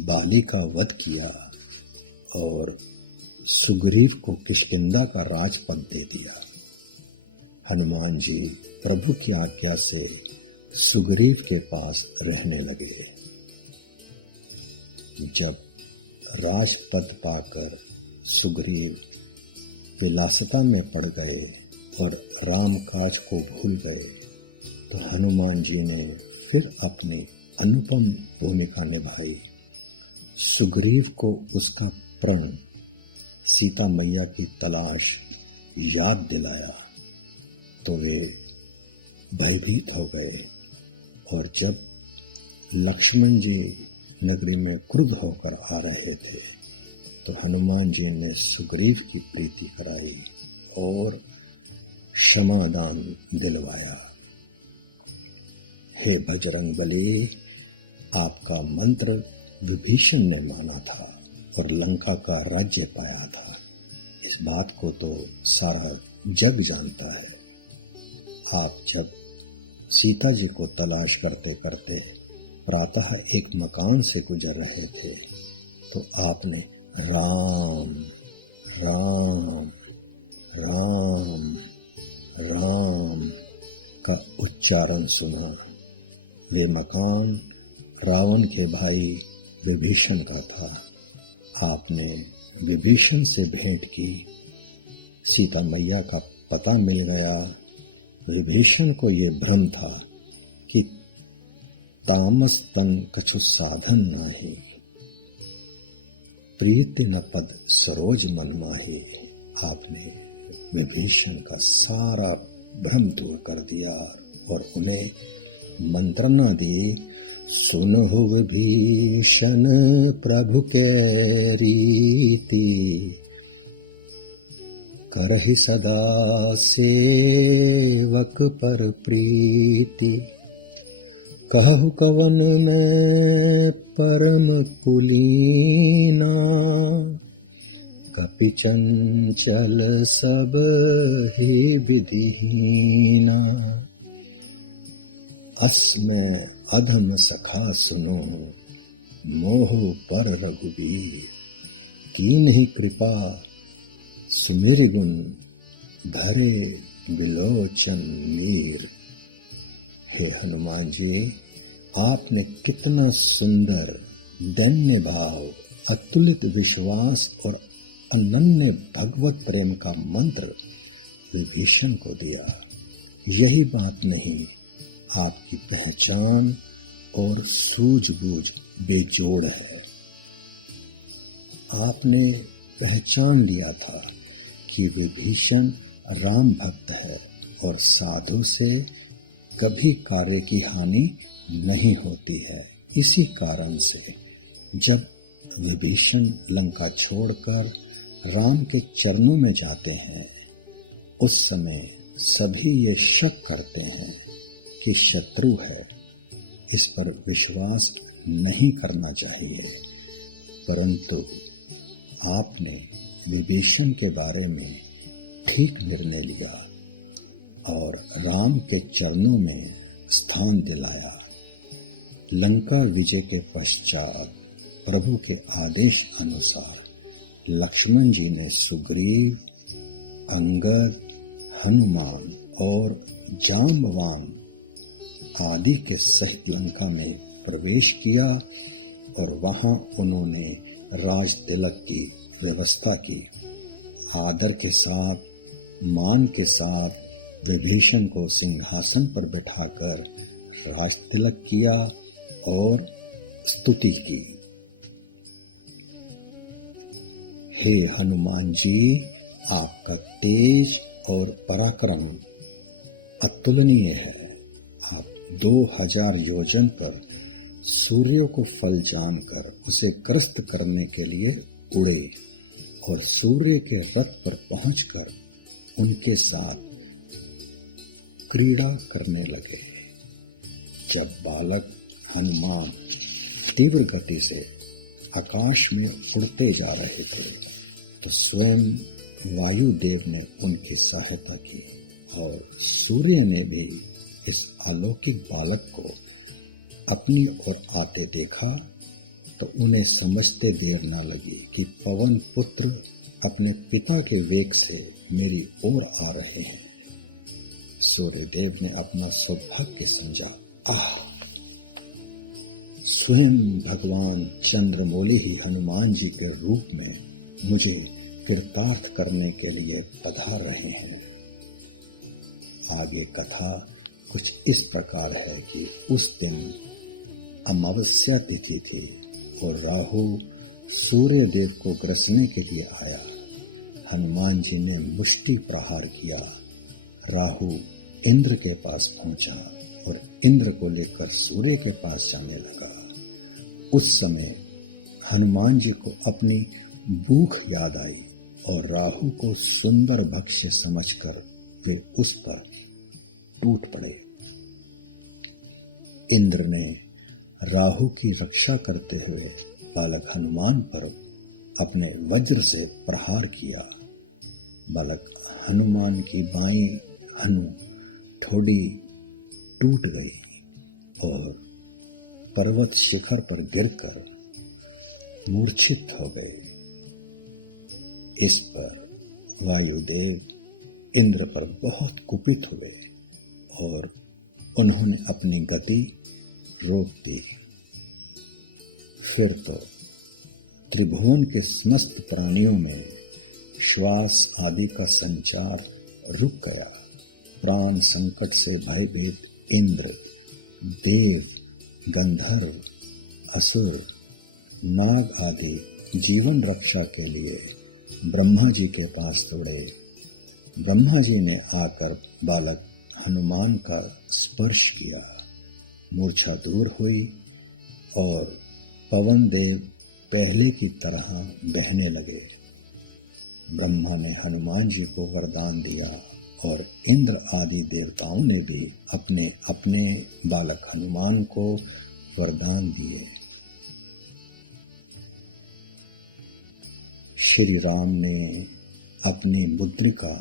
बाली का वध किया और सुग्रीव को किष्किंधा का राजपद दे दिया। हनुमान जी प्रभु की आज्ञा से सुग्रीव के पास रहने लगे। जब राजपद पाकर सुग्रीव विलासिता में पड़ गए और राम काज को भूल गए तो हनुमान जी ने फिर अपनी अनुपम भूमिका निभाई। सुग्रीव को उसका प्रण, सीता मैया की तलाश याद दिलाया तो वे भयभीत हो गए और जब लक्ष्मण जी नगरी में क्रुद्ध होकर आ रहे थे तो हनुमान जी ने सुग्रीव की प्रीति कराई और क्षमादान दिलवाया। हे बजरंगबली, आपका मंत्र विभीषण ने माना था और लंका का राज्य पाया था। इस बात को तो सारा जग जानता है। आप जब सीता जी को तलाश करते करते प्रातः एक मकान से गुजर रहे थे तो आपने राम राम राम राम का उच्चारण सुना। वे मकान रावण के भाई विभीषण का था। आपने विभीषण से भेंट की, सीता मैया का पता मिल गया। विभीषण को ये भ्रम था कि तामस तन कछु साधन नाही, प्रीति न पद सरोज मन माही। आपने विभीषण का सारा भ्रम दूर कर दिया और उन्हें मंत्रणा दी, सुनहु विभीषण प्रभु के रीति, करहि सदा सेवक पर प्रीति, कहु कवन में परम कुलीना, कपि चंचल सब ही विधिहीना, अस्मै अधम सखा सुनो, मोह पर रघुबीर, कीन्ही कृपा सुमिर गुण, धरे बिलोचन मीर। हे हनुमान जी, आपने कितना सुंदर दैन्य भाव, अतुलित विश्वास और अनन्य भगवत प्रेम का मंत्र विभीषण को दिया। यही बात नहीं, आपकी पहचान और सूझबूझ बेजोड़ है। आपने पहचान लिया था कि विभीषण राम भक्त है और साधु से कभी कार्य की हानि नहीं होती है। इसी कारण से जब विभीषण लंका छोड़कर राम के चरणों में जाते हैं उस समय सभी ये शक करते हैं कि शत्रु है, इस पर विश्वास नहीं करना चाहिए। परंतु आपने विभीषण के बारे में ठीक निर्णय लिया और राम के चरणों में स्थान दिलाया। लंका विजय के पश्चात प्रभु के आदेश अनुसार लक्ष्मण जी ने सुग्रीव, अंगद, हनुमान और जाम्बवान आदि के सहित लंका में प्रवेश किया और वहां उन्होंने राज तिलक की व्यवस्था की। आदर के साथ, मान के साथ विभीषण को सिंहासन पर बिठाकर राज तिलक किया और स्तुति की। हे हनुमान जी, आपका तेज और पराक्रम अतुलनीय है। आप 2000 योजन पर सूर्य को फल जानकर उसे ग्रस्त करने के लिए उड़े और सूर्य के रथ पर पहुंचकर उनके साथ क्रीड़ा करने लगे। जब बालक हनुमान तीव्र गति से आकाश में उड़ते जा रहे थे तो स्वयं वायुदेव ने उनकी सहायता की और सूर्य ने भी इस अलौकिक बालक को अपनी ओर आते देखा तो उन्हें समझते देर न लगी कि पवन पुत्र अपने पिता के वेग से मेरी ओर आ रहे हैं। सूर्यदेव ने अपना सौभाग्य समझा। स्वयं भगवान चंद्रमौली ही हनुमान जी के रूप में मुझे कृतार्थ करने के लिए पधार रहे हैं। आगे कथा कुछ इस प्रकार है कि उस दिन अमावस्या तिथि थी और राहु सूर्य देव को ग्रसने के लिए आया। हनुमान जी ने मुष्टि प्रहार किया। राहु इंद्र के पास पहुंचा और इंद्र को लेकर सूर्य के पास जाने लगा। उस समय हनुमान जी को अपनी भूख याद आई और राहु को सुंदर भक्ष्य समझकर वे उस पर टूट पड़े। इंद्र ने राहु की रक्षा करते हुए बालक हनुमान पर अपने वज्र से प्रहार किया। बालक हनुमान की बाईं हनु ठोड़ी टूट गई और पर्वत शिखर पर गिरकर मूर्छित हो गए। इस पर वायुदेव इंद्र पर बहुत कुपित हुए और उन्होंने अपनी गति रोक दी। फिर तो त्रिभुवन के समस्त प्राणियों में श्वास आदि का संचार रुक गया। प्राण संकट से भयभीत इंद्र, देव, गंधर्व, असुर, नाग आदि जीवन रक्षा के लिए ब्रह्मा जी के पास दौड़े। ब्रह्मा जी ने आकर बालक हनुमान का स्पर्श किया। मूर्छा दूर हुई और पवन देव पहले की तरह बहने लगे। ब्रह्मा ने हनुमान जी को वरदान दिया और इंद्र आदि देवताओं ने भी अपने अपने बालक हनुमान को वरदान दिए। श्री राम ने अपनी मुद्रिका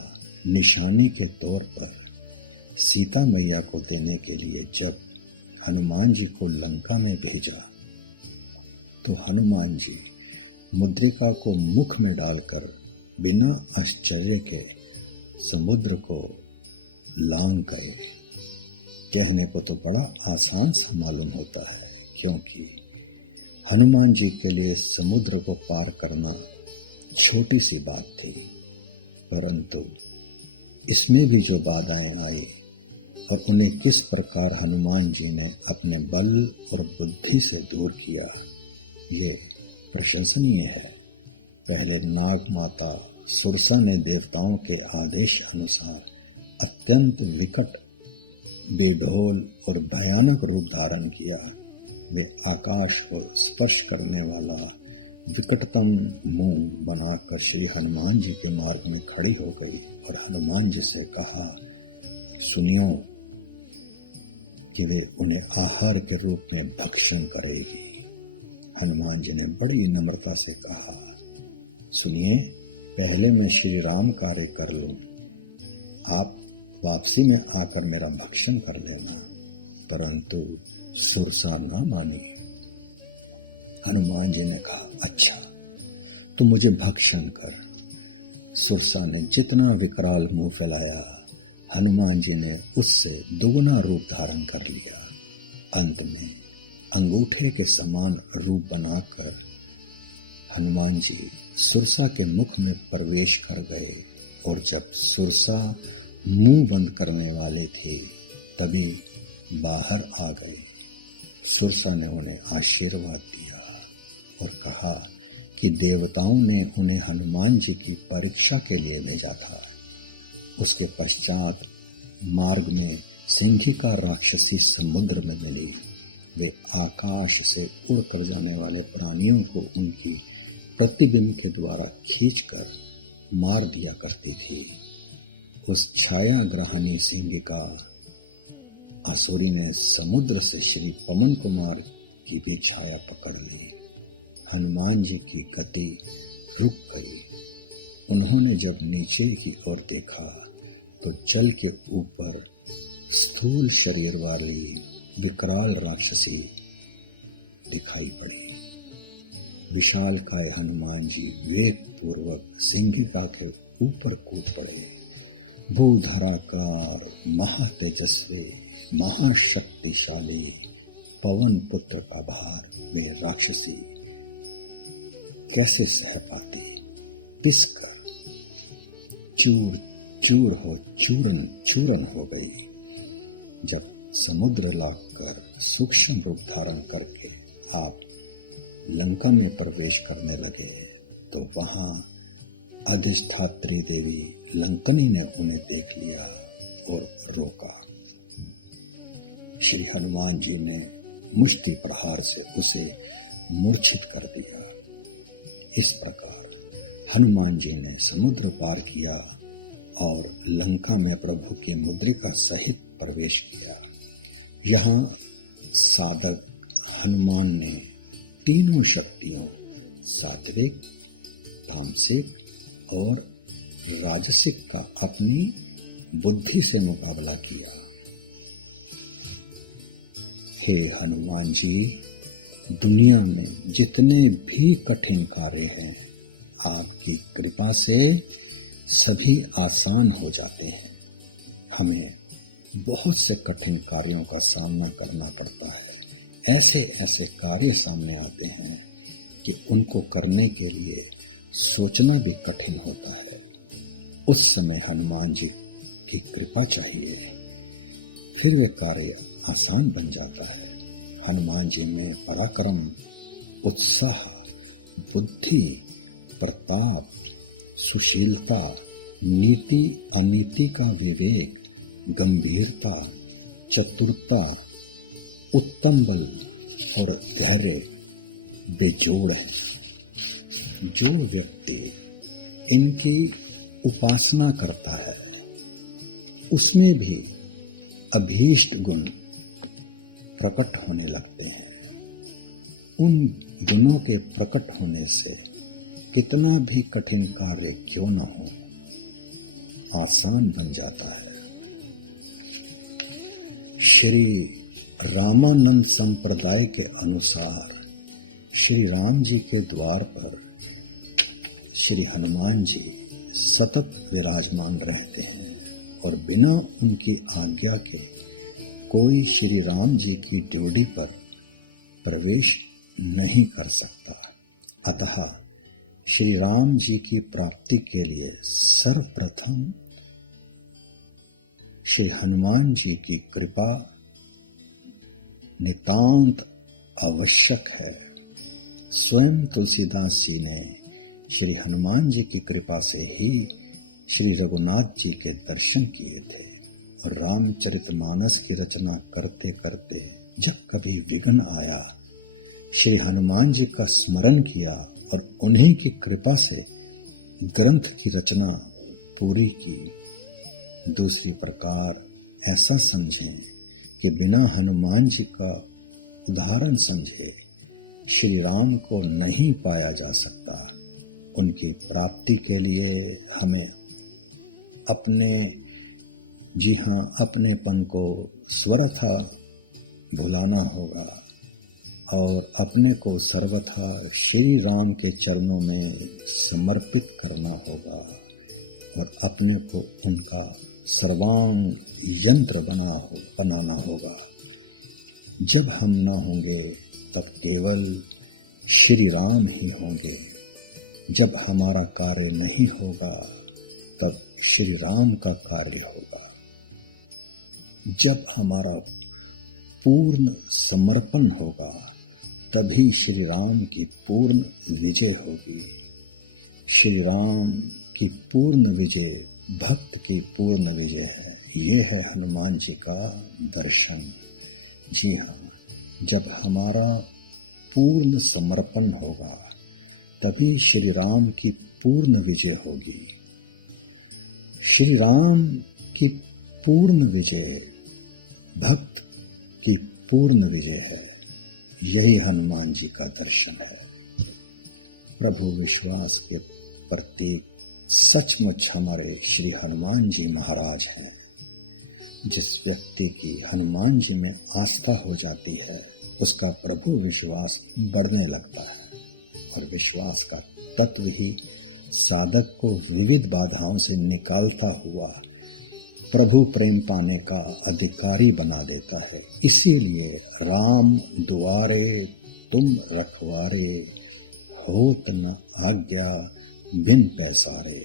निशानी के तौर पर सीता मैया को देने के लिए जब हनुमान जी को लंका में भेजा तो हनुमान जी मुद्रिका को मुख में डालकर बिना आश्चर्य के समुद्र को लांघ गए। कहने को तो बड़ा आसान सा मालूम होता है, क्योंकि हनुमान जी के लिए समुद्र को पार करना छोटी सी बात थी, परंतु इसमें भी जो बाधाएं आई और उन्हें किस प्रकार हनुमान जी ने अपने बल और बुद्धि से दूर किया, ये प्रशंसनीय है। पहले नाग माता सुरसा ने देवताओं के आदेश अनुसार अत्यंत विकट, बेढोल और भयानक रूप धारण किया। वे आकाश को स्पर्श करने वाला विकटतम मुंह बनाकर श्री हनुमान जी के मार्ग में खड़ी हो गई और हनुमान जी से कहा, सुनियो कि वे उन्हें आहार के रूप में भक्षण करेगी। हनुमान जी ने बड़ी नम्रता से कहा, सुनिए, पहले मैं श्री राम कार्य कर लूं, आप वापसी में आकर मेरा भक्षण कर लेना। परंतु सुरसा न मानी। हनुमान जी ने कहा, अच्छा तो मुझे भक्षण कर। सुरसा ने जितना विकराल मुंह फैलाया, हनुमान जी ने उससे दुगुना रूप धारण कर लिया। अंत में अंगूठे के समान रूप बनाकर हनुमान जी सुरसा के मुख में प्रवेश कर गए, और जब सुरसा मुंह बंद करने वाले थे तभी बाहर आ गए। सुरसा ने उन्हें आशीर्वाद दिया और कहा कि देवताओं ने उन्हें हनुमान जी की परीक्षा के लिए भेजा था। उसके पश्चात मार्ग में सिंहिका राक्षसी समुद्र में मिली। वे आकाश से उड़कर जाने वाले प्राणियों को उनकी प्रतिबिंब के द्वारा खींचकर मार दिया करती थी। उस छाया ग्रहणी सिंहिका असुरी ने समुद्र से श्री पवन कुमार की भी छाया पकड़ ली। हनुमान जी की गति रुक गई। उन्होंने जब नीचे की ओर देखा तो जल के ऊपर स्थूल शरीर वाली विकराल राक्षसी दिखाई पड़ी। विशालकाय हनुमान जी वेग पूर्वक सिंहिका के ऊपर कूद पड़े। भूधराकार महातेजस्वी महाशक्तिशाली पवन पुत्र का भार वे राक्षसी कैसे सह पाती। पिसकर चूर चूर हो चूरन हो गई। जब समुद्र लाकर सूक्ष्म रूप धारण करके आप लंका में प्रवेश करने लगे तो वहां अधिष्ठात्री देवी लंकनी ने उन्हें देख लिया और रोका। श्री हनुमान जी ने मुष्टि प्रहार से उसे मूर्छित कर दिया। इस प्रकार हनुमान जी ने समुद्र पार किया और लंका में प्रभु की मुद्रिका सहित प्रवेश किया। यहाँ साधक हनुमान ने तीनों शक्तियों सात्विक, तामसिक और राजसिक का अपनी बुद्धि से मुकाबला किया। हे हनुमान जी, दुनिया में जितने भी कठिन कार्य हैं आपकी कृपा से सभी आसान हो जाते हैं। हमें बहुत से कठिन कार्यों का सामना करना पड़ता है। ऐसे ऐसे कार्य सामने आते हैं कि उनको करने के लिए सोचना भी कठिन होता है। उस समय हनुमान जी की कृपा चाहिए, फिर वे कार्य आसान बन जाता है। हनुमान जी में पराक्रम, उत्साह, बुद्धि, प्रताप, सुशीलता, नीति अनीति का विवेक, गंभीरता, चतुरता, उत्तम बल और धैर्य बेजोड़ है। जो व्यक्ति इनकी उपासना करता है उसमें भी अभीष्ट गुण प्रकट होने लगते हैं। उन गुणों के प्रकट होने से कितना भी कठिन कार्य क्यों न हो, आसान बन जाता है। श्री रामानंद संप्रदाय के अनुसार श्री राम जी के द्वार पर श्री हनुमान जी सतत विराजमान रहते हैं और बिना उनकी आज्ञा के कोई श्री राम जी की ड्योढ़ी पर प्रवेश नहीं कर सकता। अतः श्री राम जी की प्राप्ति के लिए सर्वप्रथम श्री हनुमान जी की कृपा नितांत आवश्यक है। स्वयं तुलसीदास जी ने श्री हनुमान जी की कृपा से ही श्री रघुनाथ जी के दर्शन किए थे। रामचरितमानस की रचना करते करते जब कभी विघ्न आया, श्री हनुमान जी का स्मरण किया और उन्हीं की कृपा से ग्रंथ की रचना पूरी की। दूसरी प्रकार ऐसा समझें कि बिना हनुमान जी का उदाहरण समझे श्री राम को नहीं पाया जा सकता। उनकी प्राप्ति के लिए हमें अपनेपन को स्वरथा भुलाना होगा और अपने को सर्वथा श्री राम के चरणों में समर्पित करना होगा और अपने को उनका सर्वांग यंत्र बनाना होगा। जब हम न होंगे तब केवल श्री राम ही होंगे। जब हमारा कार्य नहीं होगा तब श्री राम का कार्य होगा। जब हमारा पूर्ण समर्पण होगा तभी श्री राम की पूर्ण विजय होगी। श्री राम की पूर्ण विजय भक्त की पूर्ण विजय है। ये है हनुमान जी का दर्शन। जी हाँ, जब हमारा पूर्ण समर्पण होगा तभी श्री राम की पूर्ण विजय होगी। श्री राम की पूर्ण विजय भक्त की पूर्ण विजय है। यही हनुमान जी का दर्शन है। प्रभु विश्वास के प्रतीक सचमुच हमारे श्री हनुमान जी महाराज हैं। जिस व्यक्ति की हनुमान जी में आस्था हो जाती है उसका प्रभु विश्वास बढ़ने लगता है और विश्वास का तत्व ही साधक को विविध बाधाओं से निकालता हुआ प्रभु प्रेम पाने का अधिकारी बना देता है। इसीलिए राम दुआरे तुम रखवारे, होत न आज्ञा बिन पैसारे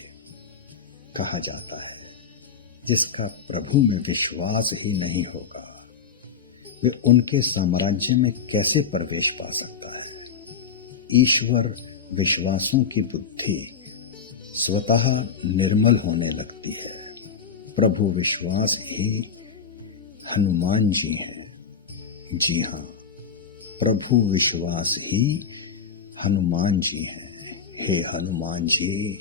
कहा जाता है। जिसका प्रभु में विश्वास ही नहीं होगा वे उनके साम्राज्य में कैसे प्रवेश पा सकता है। ईश्वर विश्वासों की बुद्धि स्वतः निर्मल होने लगती है। प्रभु विश्वास ही हनुमान जी हैं। जी हाँ, प्रभु विश्वास ही हनुमान जी हैं। हे हनुमान जी,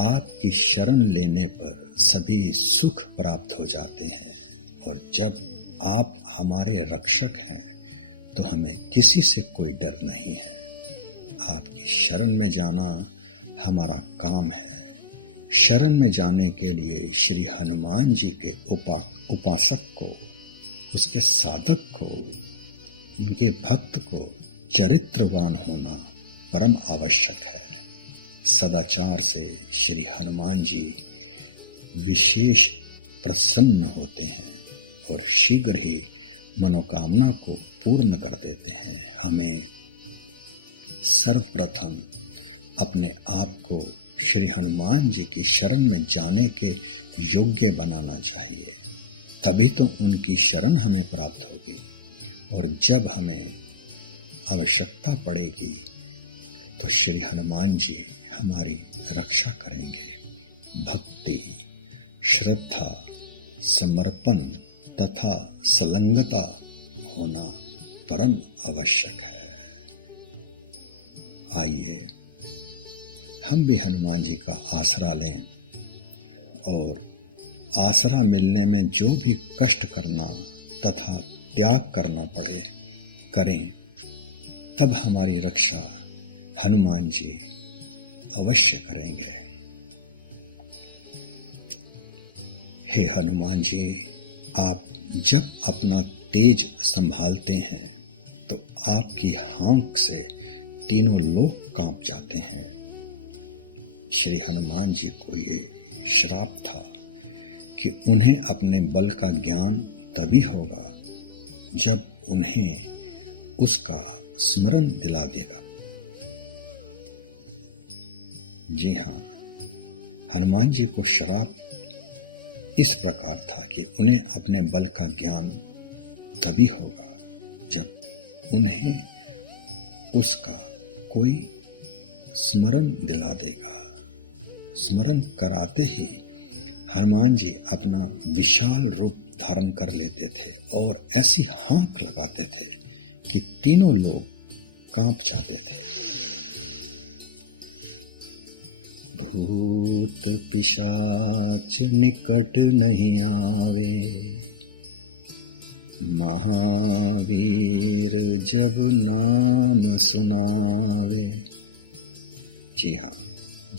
आपकी शरण लेने पर सभी सुख प्राप्त हो जाते हैं और जब आप हमारे रक्षक हैं तो हमें किसी से कोई डर नहीं है। आपकी शरण में जाना हमारा काम है। शरण में जाने के लिए श्री हनुमान जी के उपासक को, उसके साधक को, उनके भक्त को चरित्रवान होना परम आवश्यक है। सदाचार से श्री हनुमान जी विशेष प्रसन्न होते हैं और शीघ्र ही मनोकामना को पूर्ण कर देते हैं। हमें सर्वप्रथम अपने आप को श्री हनुमान जी की शरण में जाने के योग्य बनाना चाहिए, तभी तो उनकी शरण हमें प्राप्त होगी। और जब हमें आवश्यकता पड़ेगी तो श्री हनुमान जी हमारी रक्षा करेंगे। भक्ति, श्रद्धा, समर्पण तथा संलग्नता होना परम आवश्यक है। आइए हम भी हनुमान जी का आसरा लें और आसरा मिलने में जो भी कष्ट करना तथा त्याग करना पड़े करें, तब हमारी रक्षा हनुमान जी अवश्य करेंगे। हे हनुमान जी, आप जब अपना तेज संभालते हैं तो आपकी हाँक से तीनों लोक कांप जाते हैं। श्री हनुमान जी को ये श्राप था कि उन्हें अपने बल का ज्ञान तभी होगा जब उन्हें उसका स्मरण दिला देगा। जी हाँ, हनुमान जी को श्राप इस प्रकार था कि उन्हें अपने बल का ज्ञान तभी होगा जब उन्हें उसका कोई स्मरण दिला देगा। स्मरण कराते ही हनुमान जी अपना विशाल रूप धारण कर लेते थे और ऐसी हाँक लगाते थे कि तीनों लोग कांप जाते थे। भूत पिशाच निकट नहीं आवे, महावीर जब नाम सुनावे। जी हाँ,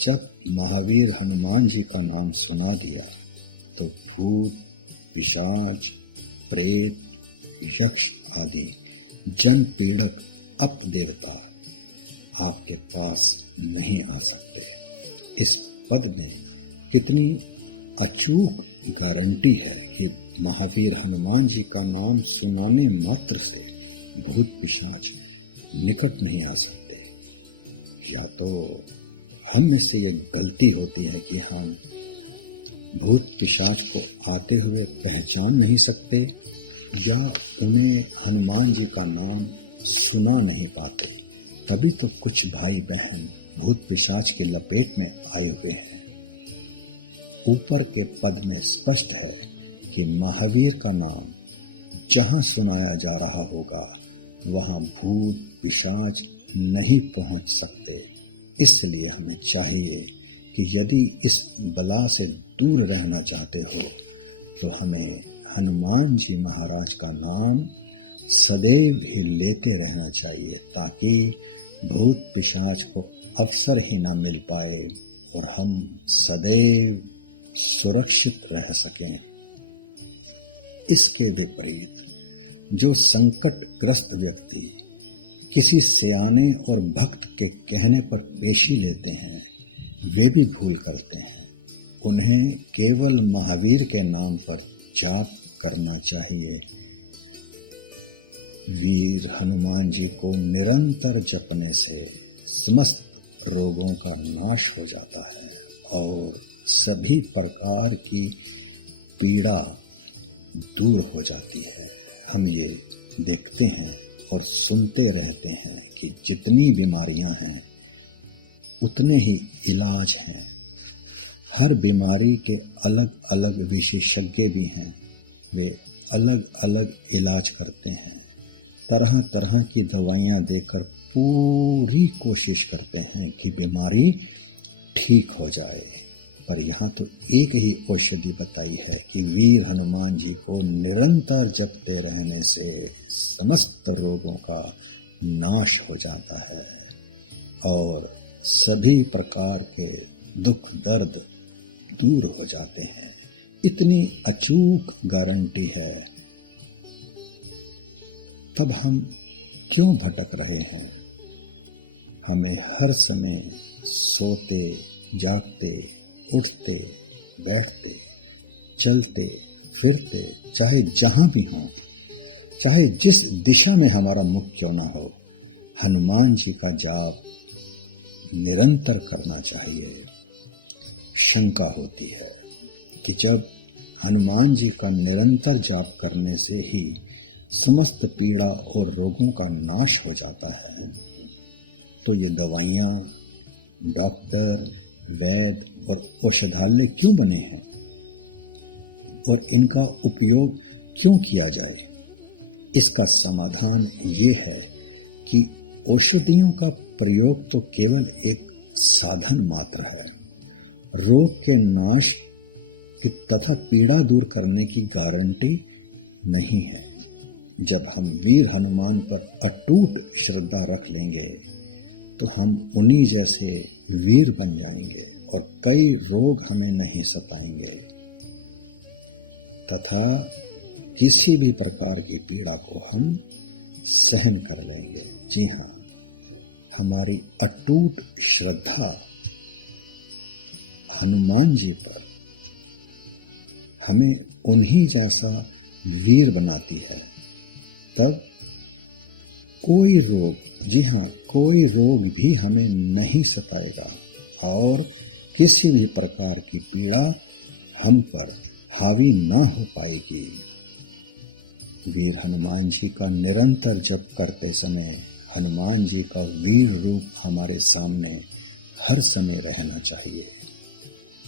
जब महावीर हनुमान जी का नाम सुना दिया तो भूत, पिशाच, प्रेत, यक्ष आदि जन पीड़क अपदेवता आपके पास नहीं आ सकते। इस पद में कितनी अचूक गारंटी है कि महावीर हनुमान जी का नाम सुनाने मात्र से भूत पिशाच निकट नहीं आ सकते। या तो हम में से ये गलती होती है कि हम भूत पिशाच को आते हुए पहचान नहीं सकते, या उन्हें हनुमान जी का नाम सुना नहीं पाते। तभी तो कुछ भाई बहन भूत पिशाच की लपेट में आए हुए हैं। ऊपर के पद में स्पष्ट है कि महावीर का नाम जहां सुनाया जा रहा होगा वहां भूत पिशाच नहीं पहुंच सकते। इसलिए हमें चाहिए कि यदि इस बला से दूर रहना चाहते हो तो हमें हनुमान जी महाराज का नाम सदैव ही लेते रहना चाहिए, ताकि भूत पिशाच को अवसर ही न मिल पाए और हम सदैव सुरक्षित रह सकें। इसके विपरीत जो संकटग्रस्त व्यक्ति किसी सियाने और भक्त के कहने पर पेशी लेते हैं, वे भी भूल करते हैं। उन्हें केवल महावीर के नाम पर जाप करना चाहिए। वीर हनुमान जी को निरंतर जपने से समस्त रोगों का नाश हो जाता है और सभी प्रकार की पीड़ा दूर हो जाती है। हम ये देखते हैं और सुनते रहते हैं कि जितनी बीमारियां हैं उतने ही इलाज हैं। हर बीमारी के अलग अलग विशेषज्ञ भी हैं, वे अलग अलग इलाज करते हैं। तरह तरह की दवाइयां देकर पूरी कोशिश करते हैं कि बीमारी ठीक हो जाए। पर यहाँ तो एक ही औषधि बताई है कि वीर हनुमान जी को निरंतर जपते रहने से समस्त रोगों का नाश हो जाता है और सभी प्रकार के दुख दर्द दूर हो जाते हैं। इतनी अचूक गारंटी है, तब हम क्यों भटक रहे हैं? हमें हर समय सोते जागते उठते बैठते चलते फिरते चाहे जहां भी हों, चाहे जिस दिशा में हमारा मुख क्यों ना हो, हनुमान जी का जाप निरंतर करना चाहिए। शंका होती है कि जब हनुमान जी का निरंतर जाप करने से ही समस्त पीड़ा और रोगों का नाश हो जाता है, तो ये दवाइयाँ, डॉक्टर, वैद्य और औषधालय क्यों बने हैं और इनका उपयोग क्यों किया जाए? इसका समाधान ये है कि औषधियों का प्रयोग तो केवल एक साधन मात्र है। रोग के नाश की तथा पीड़ा दूर करने की गारंटी नहीं है। जब हम वीर हनुमान पर अटूट श्रद्धा रख लेंगे तो हम उन्हीं जैसे वीर बन जाएंगे और कई रोग हमें नहीं सताएंगे तथा किसी भी प्रकार की पीड़ा को हम सहन कर लेंगे। जी हाँ, हमारी अटूट श्रद्धा हनुमान जी पर हमें उन्हीं जैसा वीर बनाती है। तब कोई रोग, जी हाँ, कोई रोग भी हमें नहीं सताएगा और किसी भी प्रकार की पीड़ा हम पर हावी ना हो पाएगी। वीर हनुमान जी का निरंतर जप करते समय हनुमान जी का वीर रूप हमारे सामने हर समय रहना चाहिए।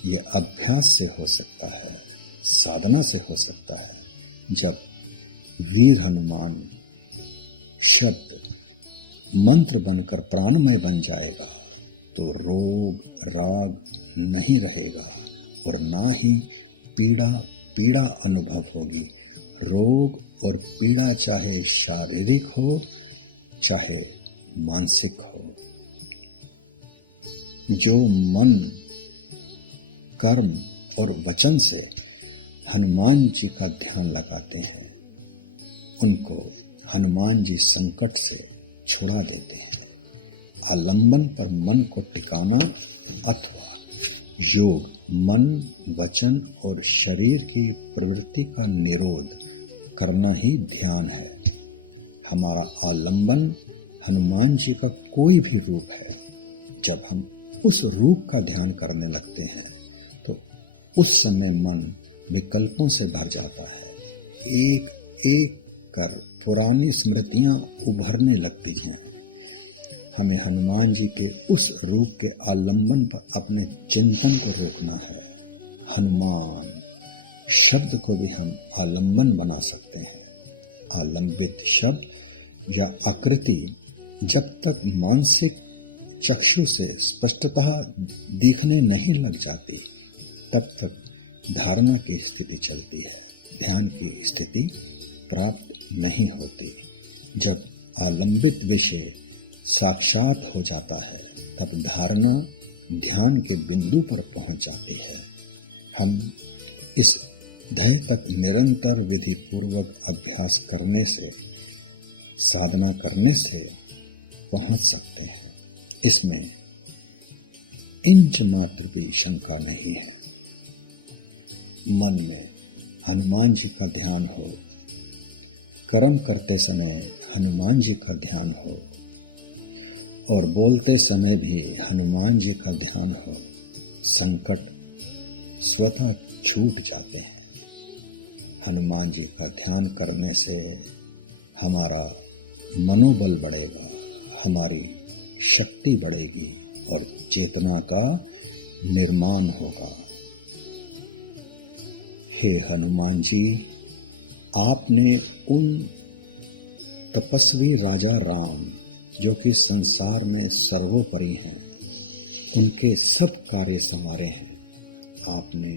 ये अभ्यास से हो सकता है, साधना से हो सकता है। जब वीर हनुमान शब्द मंत्र बनकर प्राणमय बन जाएगा तो रोग राग नहीं रहेगा और ना ही पीड़ा अनुभव होगी। रोग और पीड़ा चाहे शारीरिक हो चाहे मानसिक हो, जो मन, कर्म और वचन से हनुमान जी का ध्यान लगाते हैं उनको हनुमान जी संकट से छुड़ा देते हैं। आलंबन पर मन को टिकाना अथवा योग मन, वचन और शरीर की प्रवृत्ति का निरोध करना ही ध्यान है। हमारा आलंबन हनुमान जी का कोई भी रूप है। जब हम उस रूप का ध्यान करने लगते हैं तो उस समय मन विकल्पों से भर जाता है। एक एक कर पुरानी स्मृतियां उभरने लगती हैं। हमें हनुमान जी के उस रूप के आलंबन पर अपने चिंतन को रोकना है। हनुमान शब्द को भी हम आलंबन बना सकते हैं। आलंबित शब्द या आकृति जब तक मानसिक चक्षु से स्पष्टतः दिखने नहीं लग जाती तब तक धारणा की स्थिति चलती है, ध्यान की स्थिति प्राप्त नहीं होती। जब आलंबित विषय साक्षात हो जाता है तब धारणा ध्यान के बिंदु पर पहुंच जाती है। हम इस ध्येय तक निरंतर विधि पूर्वक अभ्यास करने से, साधना करने से पहुंच सकते हैं। इसमें इंच मात्र भी शंका नहीं है। मन में हनुमान जी का ध्यान हो, कर्म करते समय हनुमान जी का ध्यान हो और बोलते समय भी हनुमान जी का ध्यान हो, संकट स्वतः छूट जाते हैं। हनुमान जी का ध्यान करने से हमारा मनोबल बढ़ेगा, हमारी शक्ति बढ़ेगी और चेतना का निर्माण होगा। हे हनुमान जी, आपने उन तपस्वी राजा राम जो कि संसार में सर्वोपरि हैं, उनके सब कार्य संवारे हैं। आपने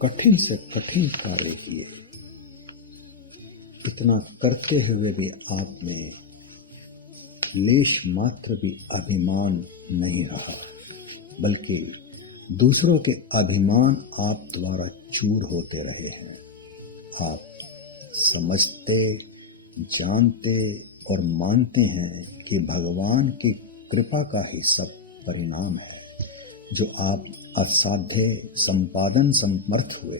कठिन से कठिन कार्य किए। इतना करते हुए भी आप में लेश मात्र भी अभिमान नहीं रहा, बल्कि दूसरों के अभिमान आप द्वारा चूर होते रहे हैं। आप समझते, जानते और मानते हैं कि भगवान की कृपा का ही सब परिणाम है। जो आप असाध्य संपादन समर्थ हुए,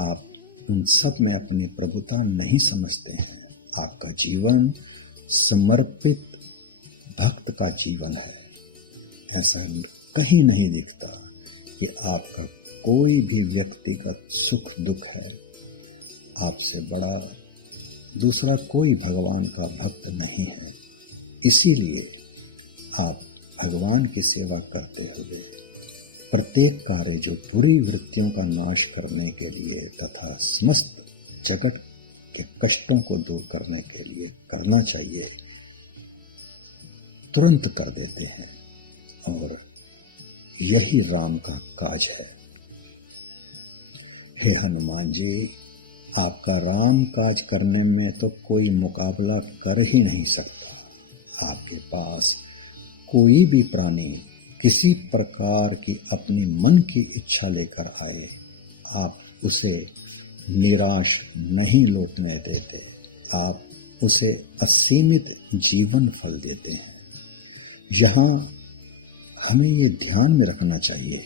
आप उन सब में अपनी प्रभुता नहीं समझते हैं। आपका जीवन समर्पित भक्त का जीवन है। ऐसा कहीं नहीं दिखता कि आपका कोई भी व्यक्तिगत सुख दुख है। आपसे बड़ा दूसरा कोई भगवान का भक्त नहीं है। इसीलिए आप भगवान की सेवा करते हुए प्रत्येक कार्य जो बुरी वृत्तियों का नाश करने के लिए तथा समस्त जगत के कष्टों को दूर करने के लिए करना चाहिए, तुरंत कर देते हैं। और यही राम का काज है। हे हनुमान जी, आपका राम काज करने में तो कोई मुकाबला कर ही नहीं सकता। आपके पास कोई भी प्राणी किसी प्रकार की अपनी मन की इच्छा लेकर आए, आप उसे निराश नहीं लौटने देते। आप उसे असीमित जीवन फल देते हैं। यहाँ हमें ये ध्यान में रखना चाहिए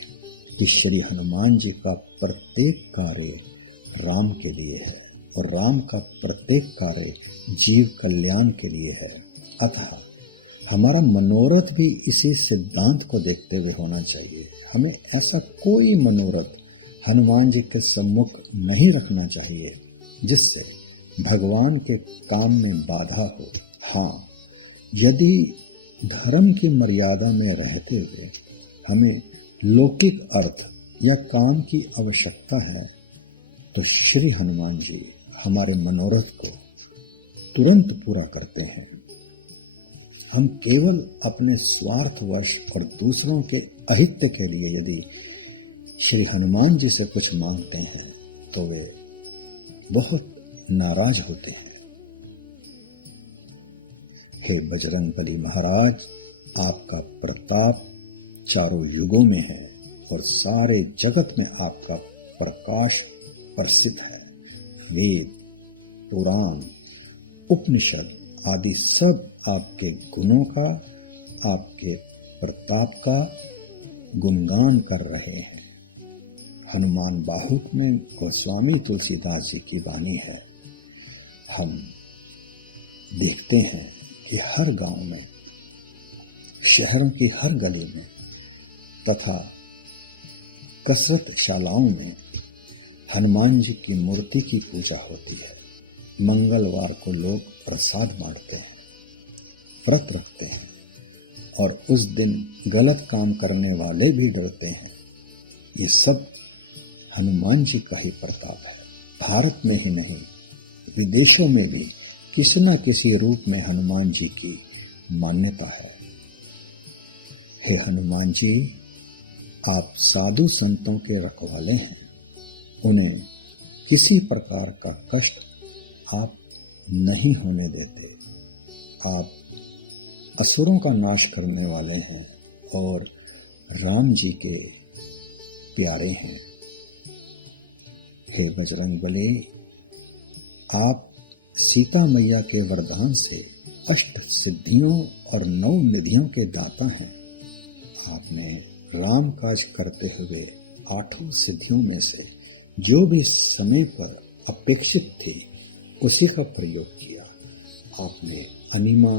कि श्री हनुमान जी का प्रत्येक कार्य राम के लिए है और राम का प्रत्येक कार्य जीव कल्याण के लिए है। अतः हमारा मनोरथ भी इसी सिद्धांत को देखते हुए होना चाहिए। हमें ऐसा कोई मनोरथ हनुमान जी के सम्मुख नहीं रखना चाहिए जिससे भगवान के काम में बाधा हो। हाँ, यदि धर्म की मर्यादा में रहते हुए हमें लौकिक अर्थ या काम की आवश्यकता है तो श्री हनुमान जी हमारे मनोरथ को तुरंत पूरा करते हैं। हम केवल अपने स्वार्थवश और दूसरों के अहित के लिए यदि श्री हनुमान जी से कुछ मांगते हैं तो वे बहुत नाराज होते हैं। हे बजरंगबली महाराज, आपका प्रताप चारों युगों में है और सारे जगत में आपका प्रकाश प्रसिद्ध है। वेद, पुराण उपनिषद आदि सब आपके गुणों का, आपके प्रताप का गुणगान कर रहे हैं। हनुमान बाहुक में गोस्वामी तुलसीदास जी की वाणी है। हम देखते हैं कि हर गांव में, शहरों की हर गली में तथा कसरत शालाओं में हनुमान जी की मूर्ति की पूजा होती है। मंगलवार को लोग प्रसाद बांटते हैं, व्रत रखते हैं और उस दिन गलत काम करने वाले भी डरते हैं। ये सब हनुमान जी का ही प्रताप है। भारत में ही नहीं, विदेशों में भी किसी न किसी रूप में हनुमान जी की मान्यता है। हे हनुमान जी, आप साधु संतों के रखवाले हैं। उन्हें किसी प्रकार का कष्ट आप नहीं होने देते। आप असुरों का नाश करने वाले हैं और राम जी के प्यारे हैं। हे बजरंगबली, आप सीता मैया के वरदान से अष्ट सिद्धियों और 9 निधियों के दाता हैं। आपने राम काज करते हुए 8 सिद्धियों में से जो भी समय पर अपेक्षित थी उसी का प्रयोग किया। आपने अनिमा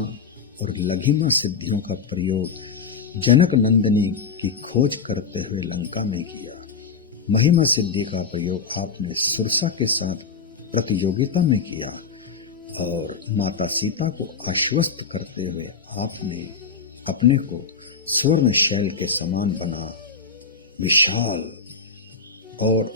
और लघिमा सिद्धियों का प्रयोग जनक नंदिनी की खोज करते हुए लंका में किया। महिमा सिद्धि का प्रयोग आपने सुरसा के साथ प्रतियोगिता में किया और माता सीता को आश्वस्त करते हुए आपने अपने को स्वर्ण शैल के समान बना विशाल और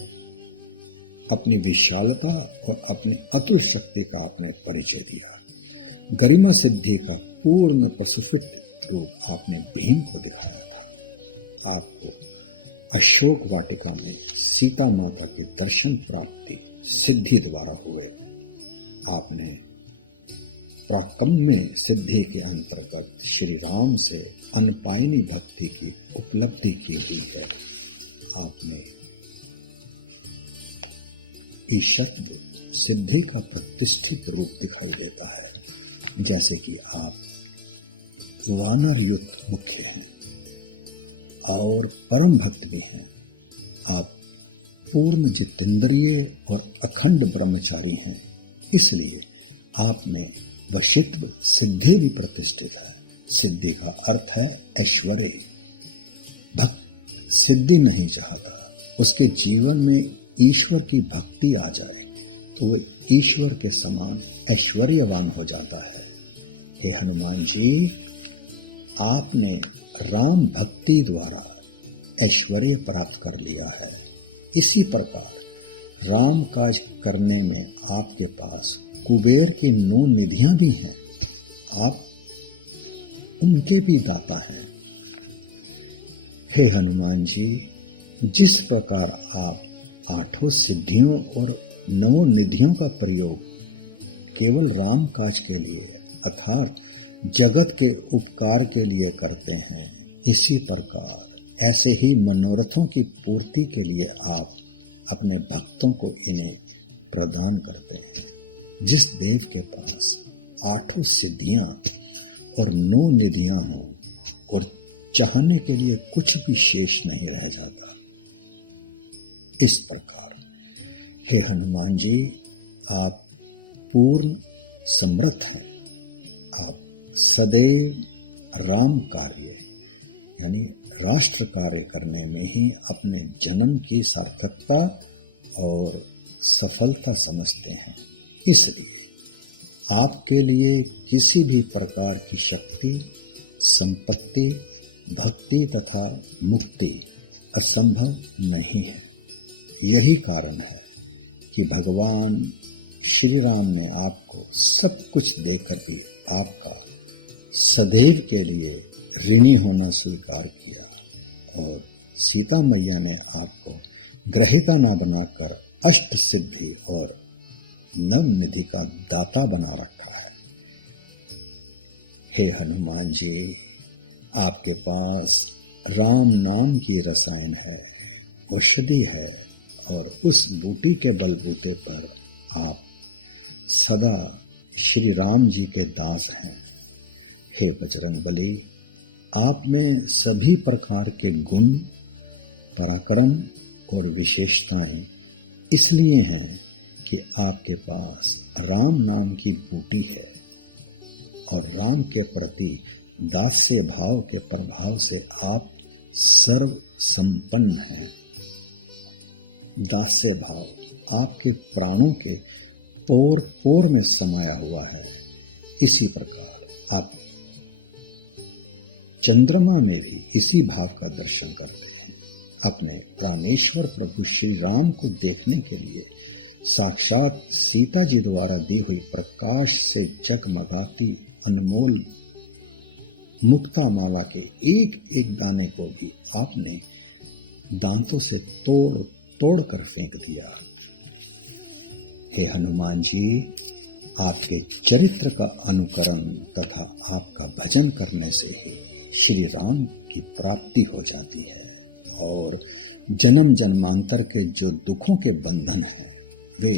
अपनी विशालता और अपनी अतुल शक्ति का आपने परिचय दिया। गरिमा सिद्धि का पूर्ण प्रस्फुटित रूप आपने भीम को दिखाया था। आपको अशोक वाटिका में सीता माता के दर्शन प्राप्ति सिद्धि द्वारा हुए। आपने प्राकम्य सिद्धि के अंतर्गत श्री राम से अनपायनी भक्ति की उपलब्धि की हुई है। आपने ईशत सिद्धि का प्रतिष्ठित रूप दिखाई देता है। जैसे कि आप वानर युद्ध मुख्य हैं और परम भक्त भी हैं। आप पूर्ण जितेंद्रिय और अखंड ब्रह्मचारी हैं, इसलिए आप में वशित्व सिद्धि भी प्रतिष्ठित है। सिद्धि का अर्थ है ऐश्वर्य। भक्त सिद्धि नहीं चाहता, उसके जीवन में ईश्वर की भक्ति आ जाए तो वो ईश्वर के समान ऐश्वर्यवान हो जाता है। हे हनुमान जी, आपने राम भक्ति द्वारा ऐश्वर्य प्राप्त कर लिया है। इसी प्रकार राम काज करने में आपके पास कुबेर की 9 निधियां भी हैं। आप उनके भी दाता हैं। हे हनुमान जी, जिस प्रकार आप 8 सिद्धियों और 9 निधियों का प्रयोग केवल राम काज के लिए अर्थात जगत के उपकार के लिए करते हैं, इसी प्रकार ऐसे ही मनोरथों की पूर्ति के लिए आप अपने भक्तों को इन्हें प्रदान करते हैं। जिस देव के पास 8 सिद्धियां और 9 निधियां हों और चाहने के लिए कुछ भी शेष नहीं रह जाता। इस प्रकार हे हनुमान जी, आप पूर्ण समर्थ हैं। आप सदैव राम कार्य यानी राष्ट्र कार्य करने में ही अपने जन्म की सार्थकता और सफलता समझते हैं। इसलिए आपके लिए किसी भी प्रकार की शक्ति, संपत्ति, भक्ति तथा मुक्ति असंभव नहीं है। यही कारण है कि भगवान श्री राम ने आपको सब कुछ देकर भी आपका सदैव के लिए ऋणी होना स्वीकार किया और सीता मैया ने आपको ग्रहिता न बनाकर अष्ट सिद्धि और 9 निधि का दाता बना रखा है। हे हनुमान जी, आपके पास राम नाम की रसायन है, औषधि है और उस बूटी के बलबूते पर आप सदा श्री राम जी के दास हैं। हे बजरंगबली, आप में सभी प्रकार के गुण, पराक्रम और विशेषताएं इसलिए हैं कि आपके पास राम नाम की बूटी है और राम के प्रति दास्य भाव के प्रभाव से आप सर्व संपन्न हैं। दास्य भाव आपके प्राणों के पोर पोर में समाया हुआ है। इसी प्रकार आप चंद्रमा में भी इसी भाव का दर्शन करते हैं। अपने प्राणेश्वर प्रभु श्री राम को देखने के लिए साक्षात सीता जी द्वारा दी हुई प्रकाश से जगमगाती अनमोल मुक्ता माला के एक एक दाने को भी आपने दांतों से तोड़ तोड़ कर फेंक दिया। हे हनुमान जी, आपके चरित्र का अनुकरण तथा आपका भजन करने से ही श्री राम की प्राप्ति हो जाती है और जन्म जन्मांतर के जो दुखों के बंधन हैं वे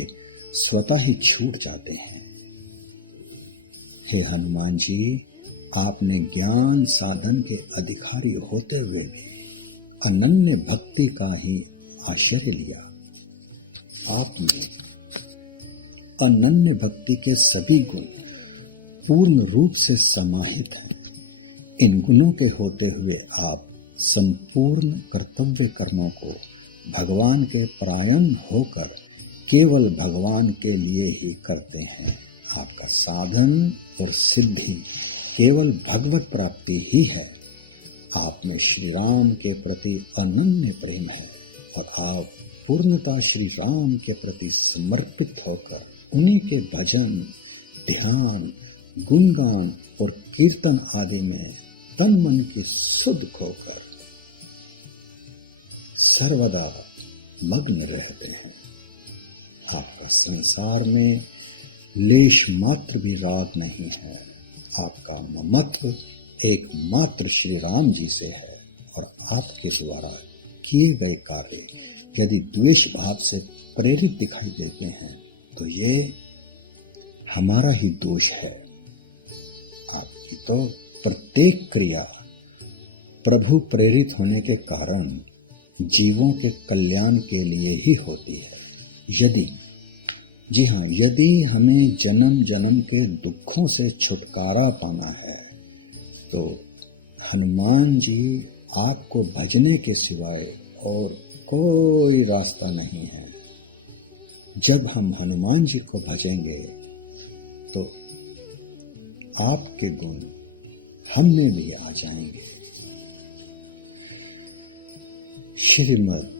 स्वतः ही छूट जाते हैं। हे हनुमान जी, आपने ज्ञान साधन के अधिकारी होते हुए भी अनन्य भक्ति का ही आश्रय लिया। आपने अनन्य भक्ति के सभी गुण पूर्ण रूप से समाहित हैं। इन गुणों के होते हुए आप संपूर्ण कर्तव्य कर्मों को भगवान के परायण होकर केवल भगवान के लिए ही करते हैं। आपका साधन और सिद्धि केवल भगवत प्राप्ति ही है। आप में श्री राम के प्रति अनन्य प्रेम है और आप पूर्णता श्री राम के प्रति समर्पित होकर उन्हीं के भजन, ध्यान, गुणगान और कीर्तन आदि में तन मन की सुध खोकर सर्वदा मग्न रहते हैं। आपका संसार में लेश मात्र भी राग नहीं है। आपका ममत्व एकमात्र श्री राम जी से है और आपके द्वारा किए गए कार्य यदि द्वेष भाव से प्रेरित दिखाई देते हैं तो ये हमारा ही दोष है। आपकी तो प्रत्येक क्रिया प्रभु प्रेरित होने के कारण जीवों के कल्याण के लिए ही होती है। यदि हमें जन्म जन्म के दुखों से छुटकारा पाना है तो हनुमान जी आपको भजने के सिवाय और कोई रास्ता नहीं है। जब हम हनुमान जी को भजेंगे तो आपके गुण हम में भी आ जाएंगे। श्रीमद्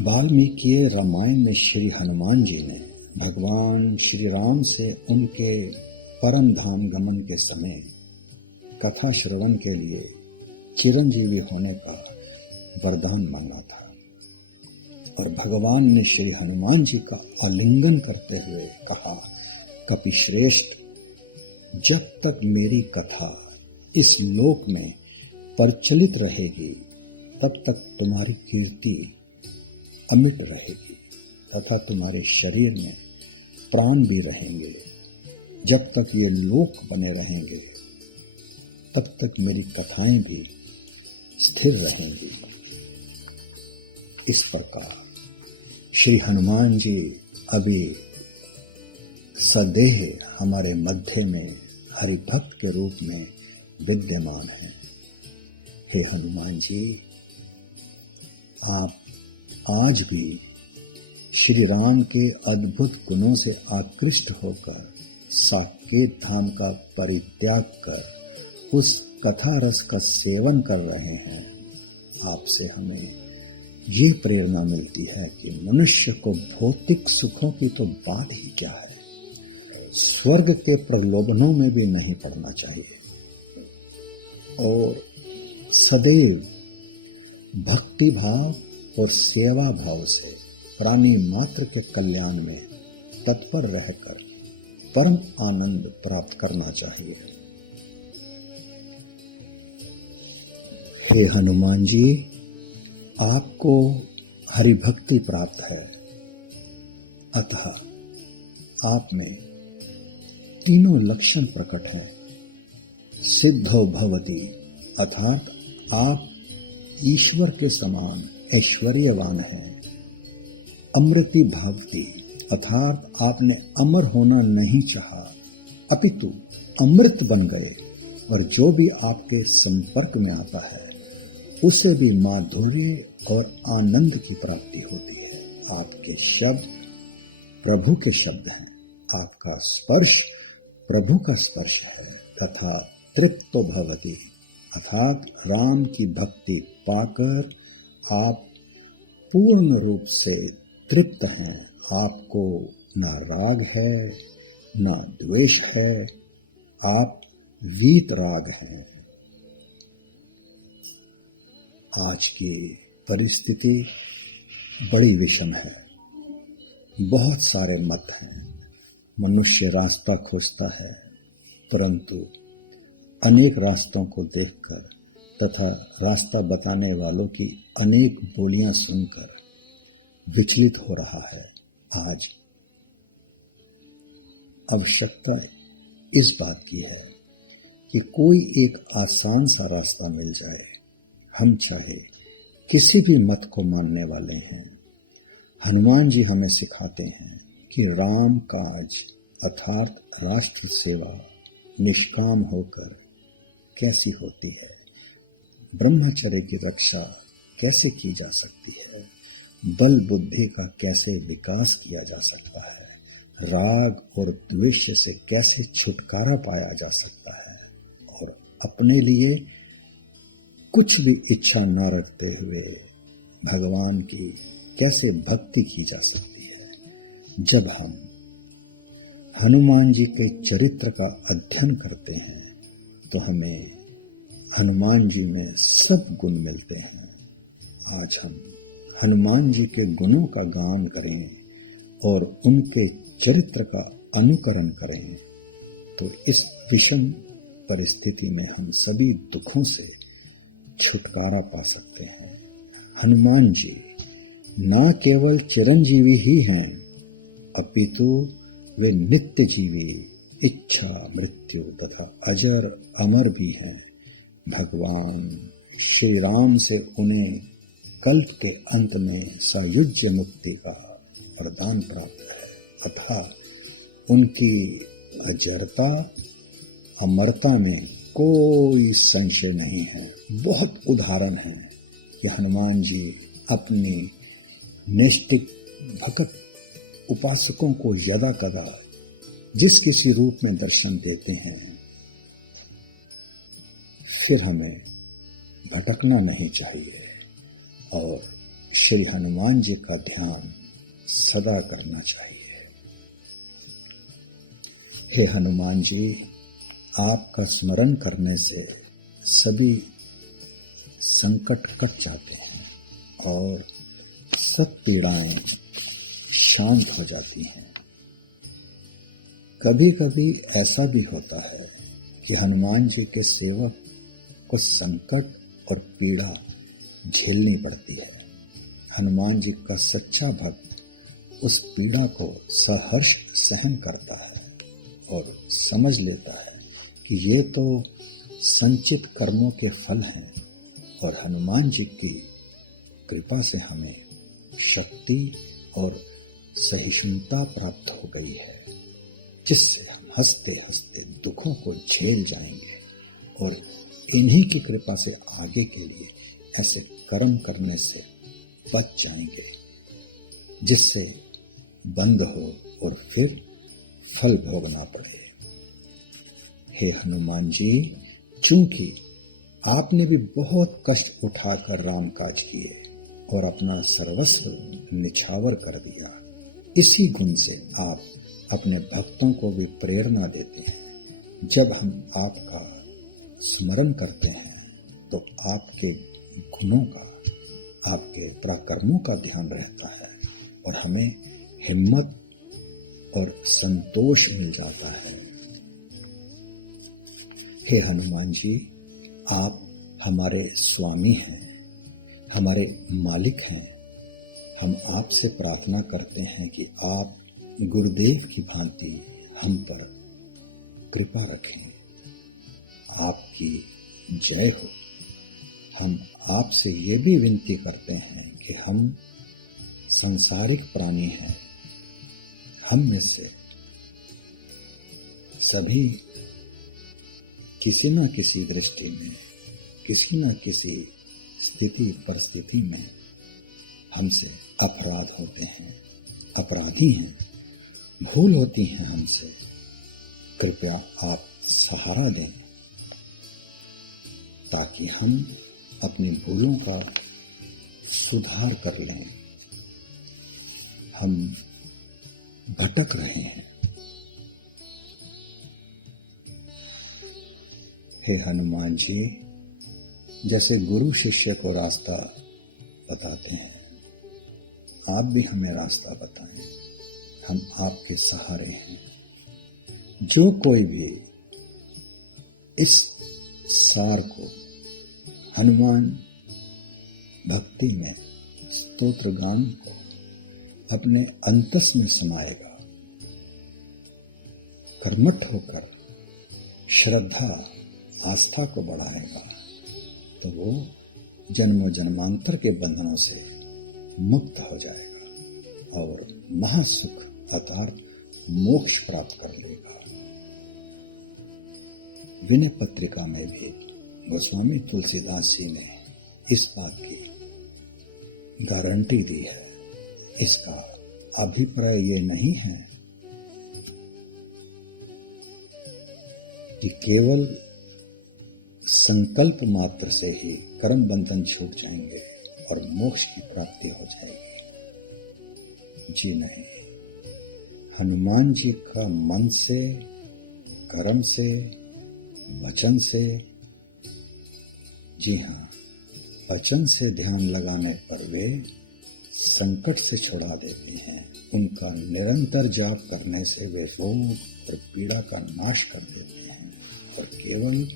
वाल्मीकि रामायण में श्री हनुमान जी ने भगवान श्री राम से उनके परम धाम गमन के समय कथा श्रवण के लिए चिरंजीवी होने का वरदान मांगा था और भगवान ने श्री हनुमान जी का आलिंगन करते हुए कहा, कपिश्रेष्ठ, जब तक मेरी कथा इस लोक में प्रचलित रहेगी तब तक तुम्हारी कीर्ति अमिट रहेगी तथा तुम्हारे शरीर में प्राण भी रहेंगे। जब तक ये लोक बने रहेंगे तब तक मेरी कथाएं भी स्थिर रहेंगी। इस प्रकार श्री हनुमान जी अभी सदेह हमारे मध्य में हरिभक्त के रूप में विद्यमान हैं। हे हनुमान जी, आप आज भी श्री राम के अद्भुत गुणों से आकृष्ट होकर साकेत धाम का परित्याग कर उस कथा रस का सेवन कर रहे हैं। आपसे हमें ये प्रेरणा मिलती है कि मनुष्य को भौतिक सुखों की तो बात ही क्या है, स्वर्ग के प्रलोभनों में भी नहीं पड़ना चाहिए और सदैव भक्ति भाव और सेवा भाव से प्राणी मात्र के कल्याण में तत्पर रहकर परम आनंद प्राप्त करना चाहिए। हे हनुमान जी, आपको हरिभक्ति प्राप्त है, अतः आप में तीनों लक्षण प्रकट हैं। सिद्धो भवति अर्थात आप ईश्वर के समान ऐश्वर्यवान हैं। अमृति भावती अर्थात आपने अमर होना नहीं चाहा, अपितु अमृत बन गए और जो भी आपके संपर्क में आता है उसे भी माधुर्य और आनंद की प्राप्ति होती है। आपके शब्द प्रभु के शब्द हैं, आपका स्पर्श प्रभु का स्पर्श है। तथा तृप्तो भवति अर्थात राम की भक्ति पाकर आप पूर्ण रूप से तृप्त हैं। आपको ना राग है ना द्वेष है, आप वीत राग हैं। आज की परिस्थिति बड़ी विषम है, बहुत सारे मत हैं। मनुष्य रास्ता खोजता है, परंतु अनेक रास्तों को देखकर तथा रास्ता बताने वालों की अनेक बोलियां सुनकर विचलित हो रहा है। आज आवश्यकता इस बात की है कि कोई एक आसान सा रास्ता मिल जाए। हम चाहे किसी भी मत को मानने वाले हैं, हनुमान जी हमें सिखाते हैं कि राम काज अर्थात राष्ट्र सेवा निष्काम होकर कैसी होती है, ब्रह्मचर्य की रक्षा कैसे की जा सकती है, बल बुद्धि का कैसे विकास किया जा सकता है, राग और द्वेष से कैसे छुटकारा पाया जा सकता है और अपने लिए कुछ भी इच्छा न रखते हुए भगवान की कैसे भक्ति की जा सकती है। जब हम हनुमान जी के चरित्र का अध्ययन करते हैं तो हमें हनुमान जी में सब गुण मिलते हैं। आज हम हनुमान जी के गुणों का गान करें और उनके चरित्र का अनुकरण करें तो इस विषम परिस्थिति में हम सभी दुखों से छुटकारा पा सकते हैं। हनुमान जी न केवल चिरंजीवी ही हैं, अपितु वे नित्य जीवी, इच्छा मृत्यु तथा अजर अमर भी हैं। भगवान श्री राम से उन्हें कल्प के अंत में सायुज्य मुक्ति का वरदान प्राप्त है तथा उनकी अजरता अमरता में कोई संशय नहीं है। बहुत उदाहरण है कि हनुमान जी अपने नैष्ठिक भक्त उपासकों को यदा कदा जिस किसी रूप में दर्शन देते हैं, फिर हमें भटकना नहीं चाहिए और श्री हनुमान जी का ध्यान सदा करना चाहिए। हे हनुमान जी, आपका स्मरण करने से सभी संकट कट जाते हैं और सब पीड़ाएं शांत हो जाती हैं। कभी कभी ऐसा भी होता है कि हनुमान जी के सेवक को संकट और पीड़ा झेलनी पड़ती है। हनुमान जी का सच्चा भक्त उस पीड़ा को सहर्ष सहन करता है और समझ लेता है कि ये तो संचित कर्मों के फल हैं और हनुमान जी की कृपा से हमें शक्ति और सहिष्णुता प्राप्त हो गई है, जिससे हम हंसते हंसते दुखों को झेल जाएंगे और इन्हीं की कृपा से आगे के लिए ऐसे कर्म करने से बच जाएंगे जिससे बंद हो और फिर फल भोगना पड़े। हे हनुमान जी, चूंकि आपने भी बहुत कष्ट उठाकर राम काज किए और अपना सर्वस्व निछावर कर दिया, इसी गुण से आप अपने भक्तों को भी प्रेरणा देते हैं। जब हम आपका स्मरण करते हैं तो आपके गुणों का, आपके पराक्रमों का ध्यान रहता है और हमें हिम्मत और संतोष मिल जाता है। हे हनुमान जी, आप हमारे स्वामी हैं, हमारे मालिक हैं। हम आपसे प्रार्थना करते हैं कि आप गुरुदेव की भांति हम पर कृपा रखें। आपकी जय हो। हम आपसे ये भी विनती करते हैं कि हम सांसारिक प्राणी हैं, हम में से सभी किसी न किसी दृष्टि में, किसी न किसी स्थिति परिस्थिति में हमसे अपराध होते हैं, अपराधी हैं, भूल होती हैं हमसे। कृपया आप सहारा दें ताकि हम अपनी भूलों का सुधार कर लें। हम भटक रहे हैं। हे हनुमान जी, जैसे गुरु शिष्य को रास्ता बताते हैं, आप भी हमें रास्ता बताएं। हम आपके सहारे हैं। जो कोई भी इस सार को हनुमान भक्ति में, स्तोत्र गान को अपने अंतस में समाएगा, कर्मठ होकर श्रद्धा आस्था को बढ़ाएगा, तो वो जन्मों जन्मांतर के बंधनों से मुक्त हो जाएगा और महासुख अर्थात मोक्ष प्राप्त कर लेगा। विनय पत्रिका में भी गोस्वामी तुलसीदास जी ने इस बात की गारंटी दी है। इसका अभिप्राय ये नहीं है कि केवल संकल्प मात्र से ही कर्म बंधन छूट जाएंगे और मोक्ष की प्राप्ति हो जाएगी। जी नहीं, हनुमान जी का मन से, कर्म से, वचन से, जी हाँ, वचन से ध्यान लगाने पर वे संकट से छुड़ा देते हैं। उनका निरंतर जाप करने से वे रोग और पीड़ा का नाश कर देते हैं और केवल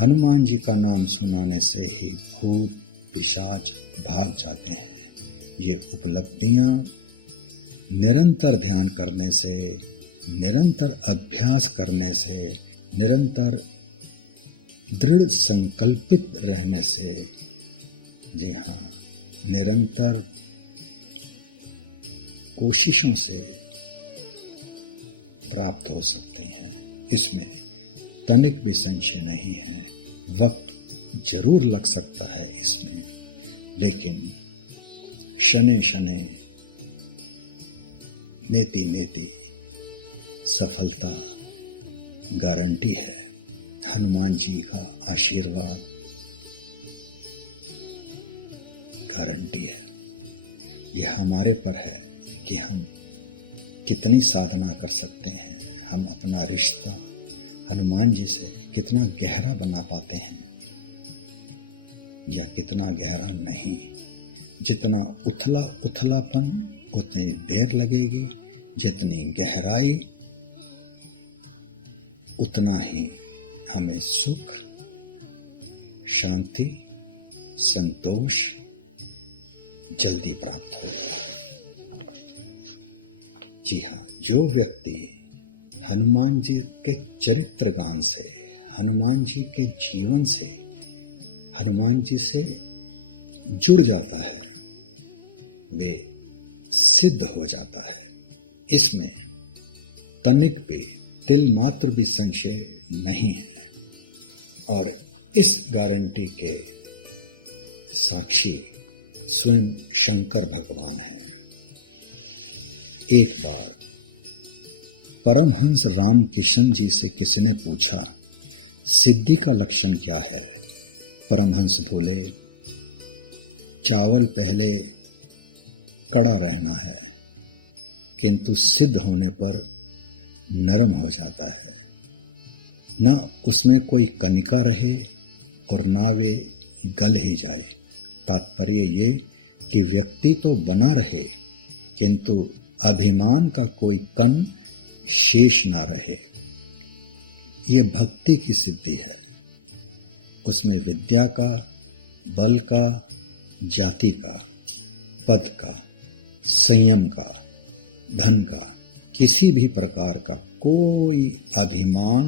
हनुमान जी का नाम सुनाने से ही भूत पिशाच भाग जाते हैं। ये उपलब्धियां निरंतर ध्यान करने से, निरंतर अभ्यास करने से, निरंतर दृढ़ संकल्पित रहने से, जी हाँ, निरंतर कोशिशों से प्राप्त हो सकते हैं। इसमें तनिक भी संशय नहीं है। वक्त जरूर लग सकता है इसमें, लेकिन शनै शनै नेति नेति सफलता गारंटी है। हनुमान जी का आशीर्वाद गारंटी है। यह हमारे पर है कि हम कितनी साधना कर सकते हैं, हम अपना रिश्ता हनुमान जी से कितना गहरा बना पाते हैं या कितना गहरा नहीं। जितना उथलापन उतनी देर लगेगी, जितनी गहराई उतना ही हमें सुख, शांति, संतोष जल्दी प्राप्त होगा। जी हाँ, जो व्यक्ति हनुमान जी के चरित्र गान से, हनुमान जी के जीवन से, हनुमान जी से जुड़ जाता है, वे सिद्ध हो जाता है। इसमें तनिक भी, तिल मात्र भी संशय नहीं है और इस गारंटी के साक्षी स्वयं शंकर भगवान हैं। एक बार परमहंस रामकृष्ण जी से किसी ने पूछा, सिद्धि का लक्षण क्या है? परमहंस बोले, चावल पहले कड़ा रहना है, किंतु सिद्ध होने पर नरम हो जाता है। न उसमें कोई कनिका रहे और ना वे गल ही जाए। तात्पर्य ये कि व्यक्ति तो बना रहे, किंतु अभिमान का कोई कण शेष ना रहे। ये भक्ति की सिद्धि है। उसमें विद्या का, बल का, जाति का, पद का, संयम का, धन का, किसी भी प्रकार का कोई अभिमान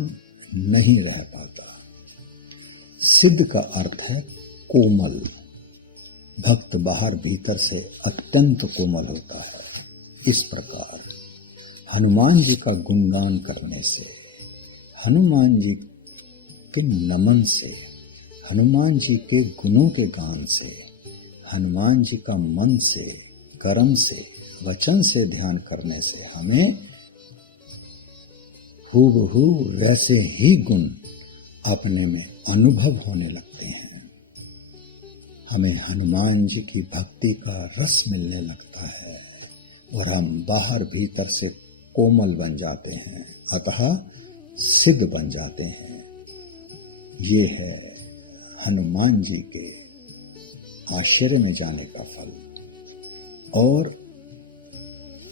नहीं रह पाता। सिद्ध का अर्थ है कोमल। भक्त बाहर भीतर से अत्यंत कोमल होता है। इस प्रकार हनुमान जी का गुणगान करने से, हनुमान जी के नमन से, हनुमान जी के गुणों के गान से, हनुमान जी का मन से, कर्म से, वचन से ध्यान करने से हमें हूबहू वैसे ही गुण अपने में अनुभव होने लगते हैं। हमें हनुमान जी की भक्ति का रस मिलने लगता है और हम बाहर भीतर से कोमल बन जाते हैं, अतः सिद्ध बन जाते हैं। ये है हनुमान जी के आश्रय में जाने का फल। और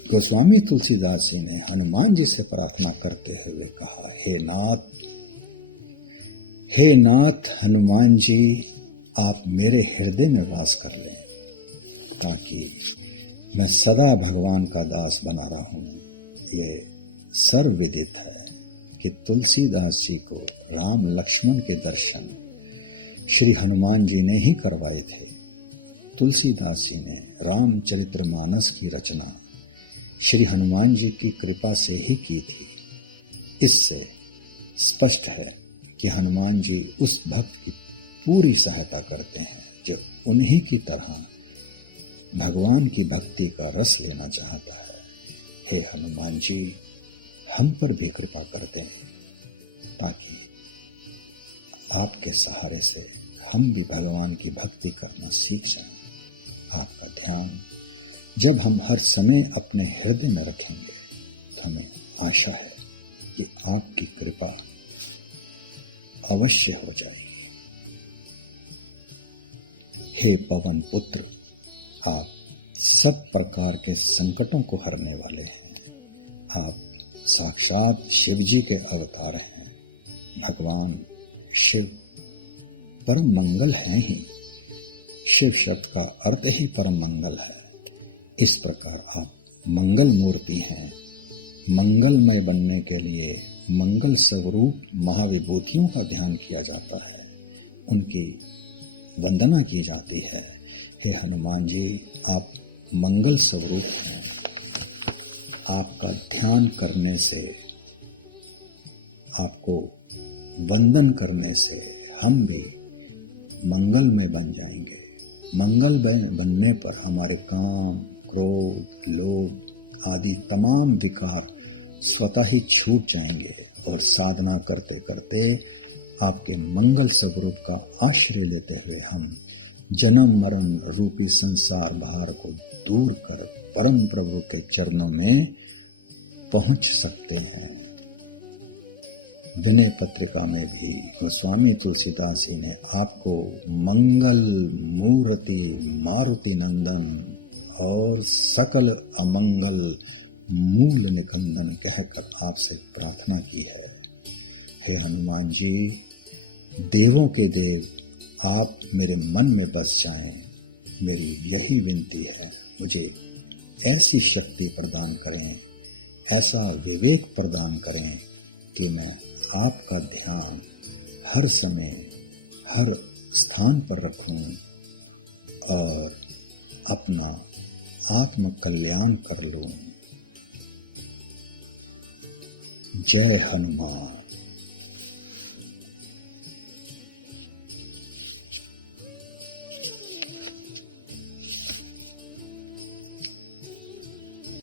गोस्वामी तुलसीदास जी ने हनुमान जी से प्रार्थना करते हुए कहा, हे नाथ हनुमान जी, आप मेरे हृदय में वास कर लें ताकि मैं सदा भगवान का दास बना रहूं। ये सर्वविदित है कि तुलसीदास जी को राम लक्ष्मण के दर्शन श्री हनुमान जी ने ही करवाए थे। तुलसीदास जी ने रामचरितमानस की रचना श्री हनुमान जी की कृपा से ही की थी। इससे स्पष्ट है कि हनुमान जी उस भक्त की पूरी सहायता करते हैं जो उन्हीं की तरह भगवान की भक्ति का रस लेना चाहता है। हे हनुमान जी, हम पर भी कृपा करते हैं ताकि आपके सहारे से हम भी भगवान की भक्ति करना सीख जाएं। आपका ध्यान जब हम हर समय अपने हृदय में रखेंगे तो हमें आशा है कि आपकी कृपा अवश्य हो जाएगी। हे पवन पुत्र, आप सब प्रकार के संकटों को हरने वाले हैं। आप साक्षात शिव जी के अवतार हैं। भगवान शिव परम मंगल हैं ही। शिव शब्द का अर्थ ही परम मंगल है। इस प्रकार आप मंगल मूर्ति हैं। मंगलमय बनने के लिए मंगल स्वरूप महाविभूतियों का ध्यान किया जाता है, उनकी वंदना की जाती है। हे हनुमान जी, आप मंगल स्वरूप हैं। आपका ध्यान करने से, आपको वंदन करने से हम भी मंगलमय बन जाएंगे। मंगलमय बनने पर हमारे काम, क्रोध, लोभ आदि तमाम विकार स्वतः ही छूट जाएंगे और साधना करते करते आपके मंगल स्वरूप का आश्रय लेते हुए हम जन्म मरण रूपी संसार भार को दूर कर परम प्रभु के चरणों में पहुंच सकते हैं। विनय पत्रिका में भी गोस्वामी तुलसीदास जी ने आपको मंगल मूर्ति मारुति नंदन और सकल अमंगल मूल निकंदन कहकर आपसे प्रार्थना की है। हे हनुमान जी, देवों के देव, आप मेरे मन में बस जाएं, मेरी यही विनती है। मुझे ऐसी शक्ति प्रदान करें, ऐसा विवेक प्रदान करें कि मैं आपका ध्यान हर समय हर स्थान पर रखूं और अपना आत्म कल्याण कर लूं। जय हनुमान।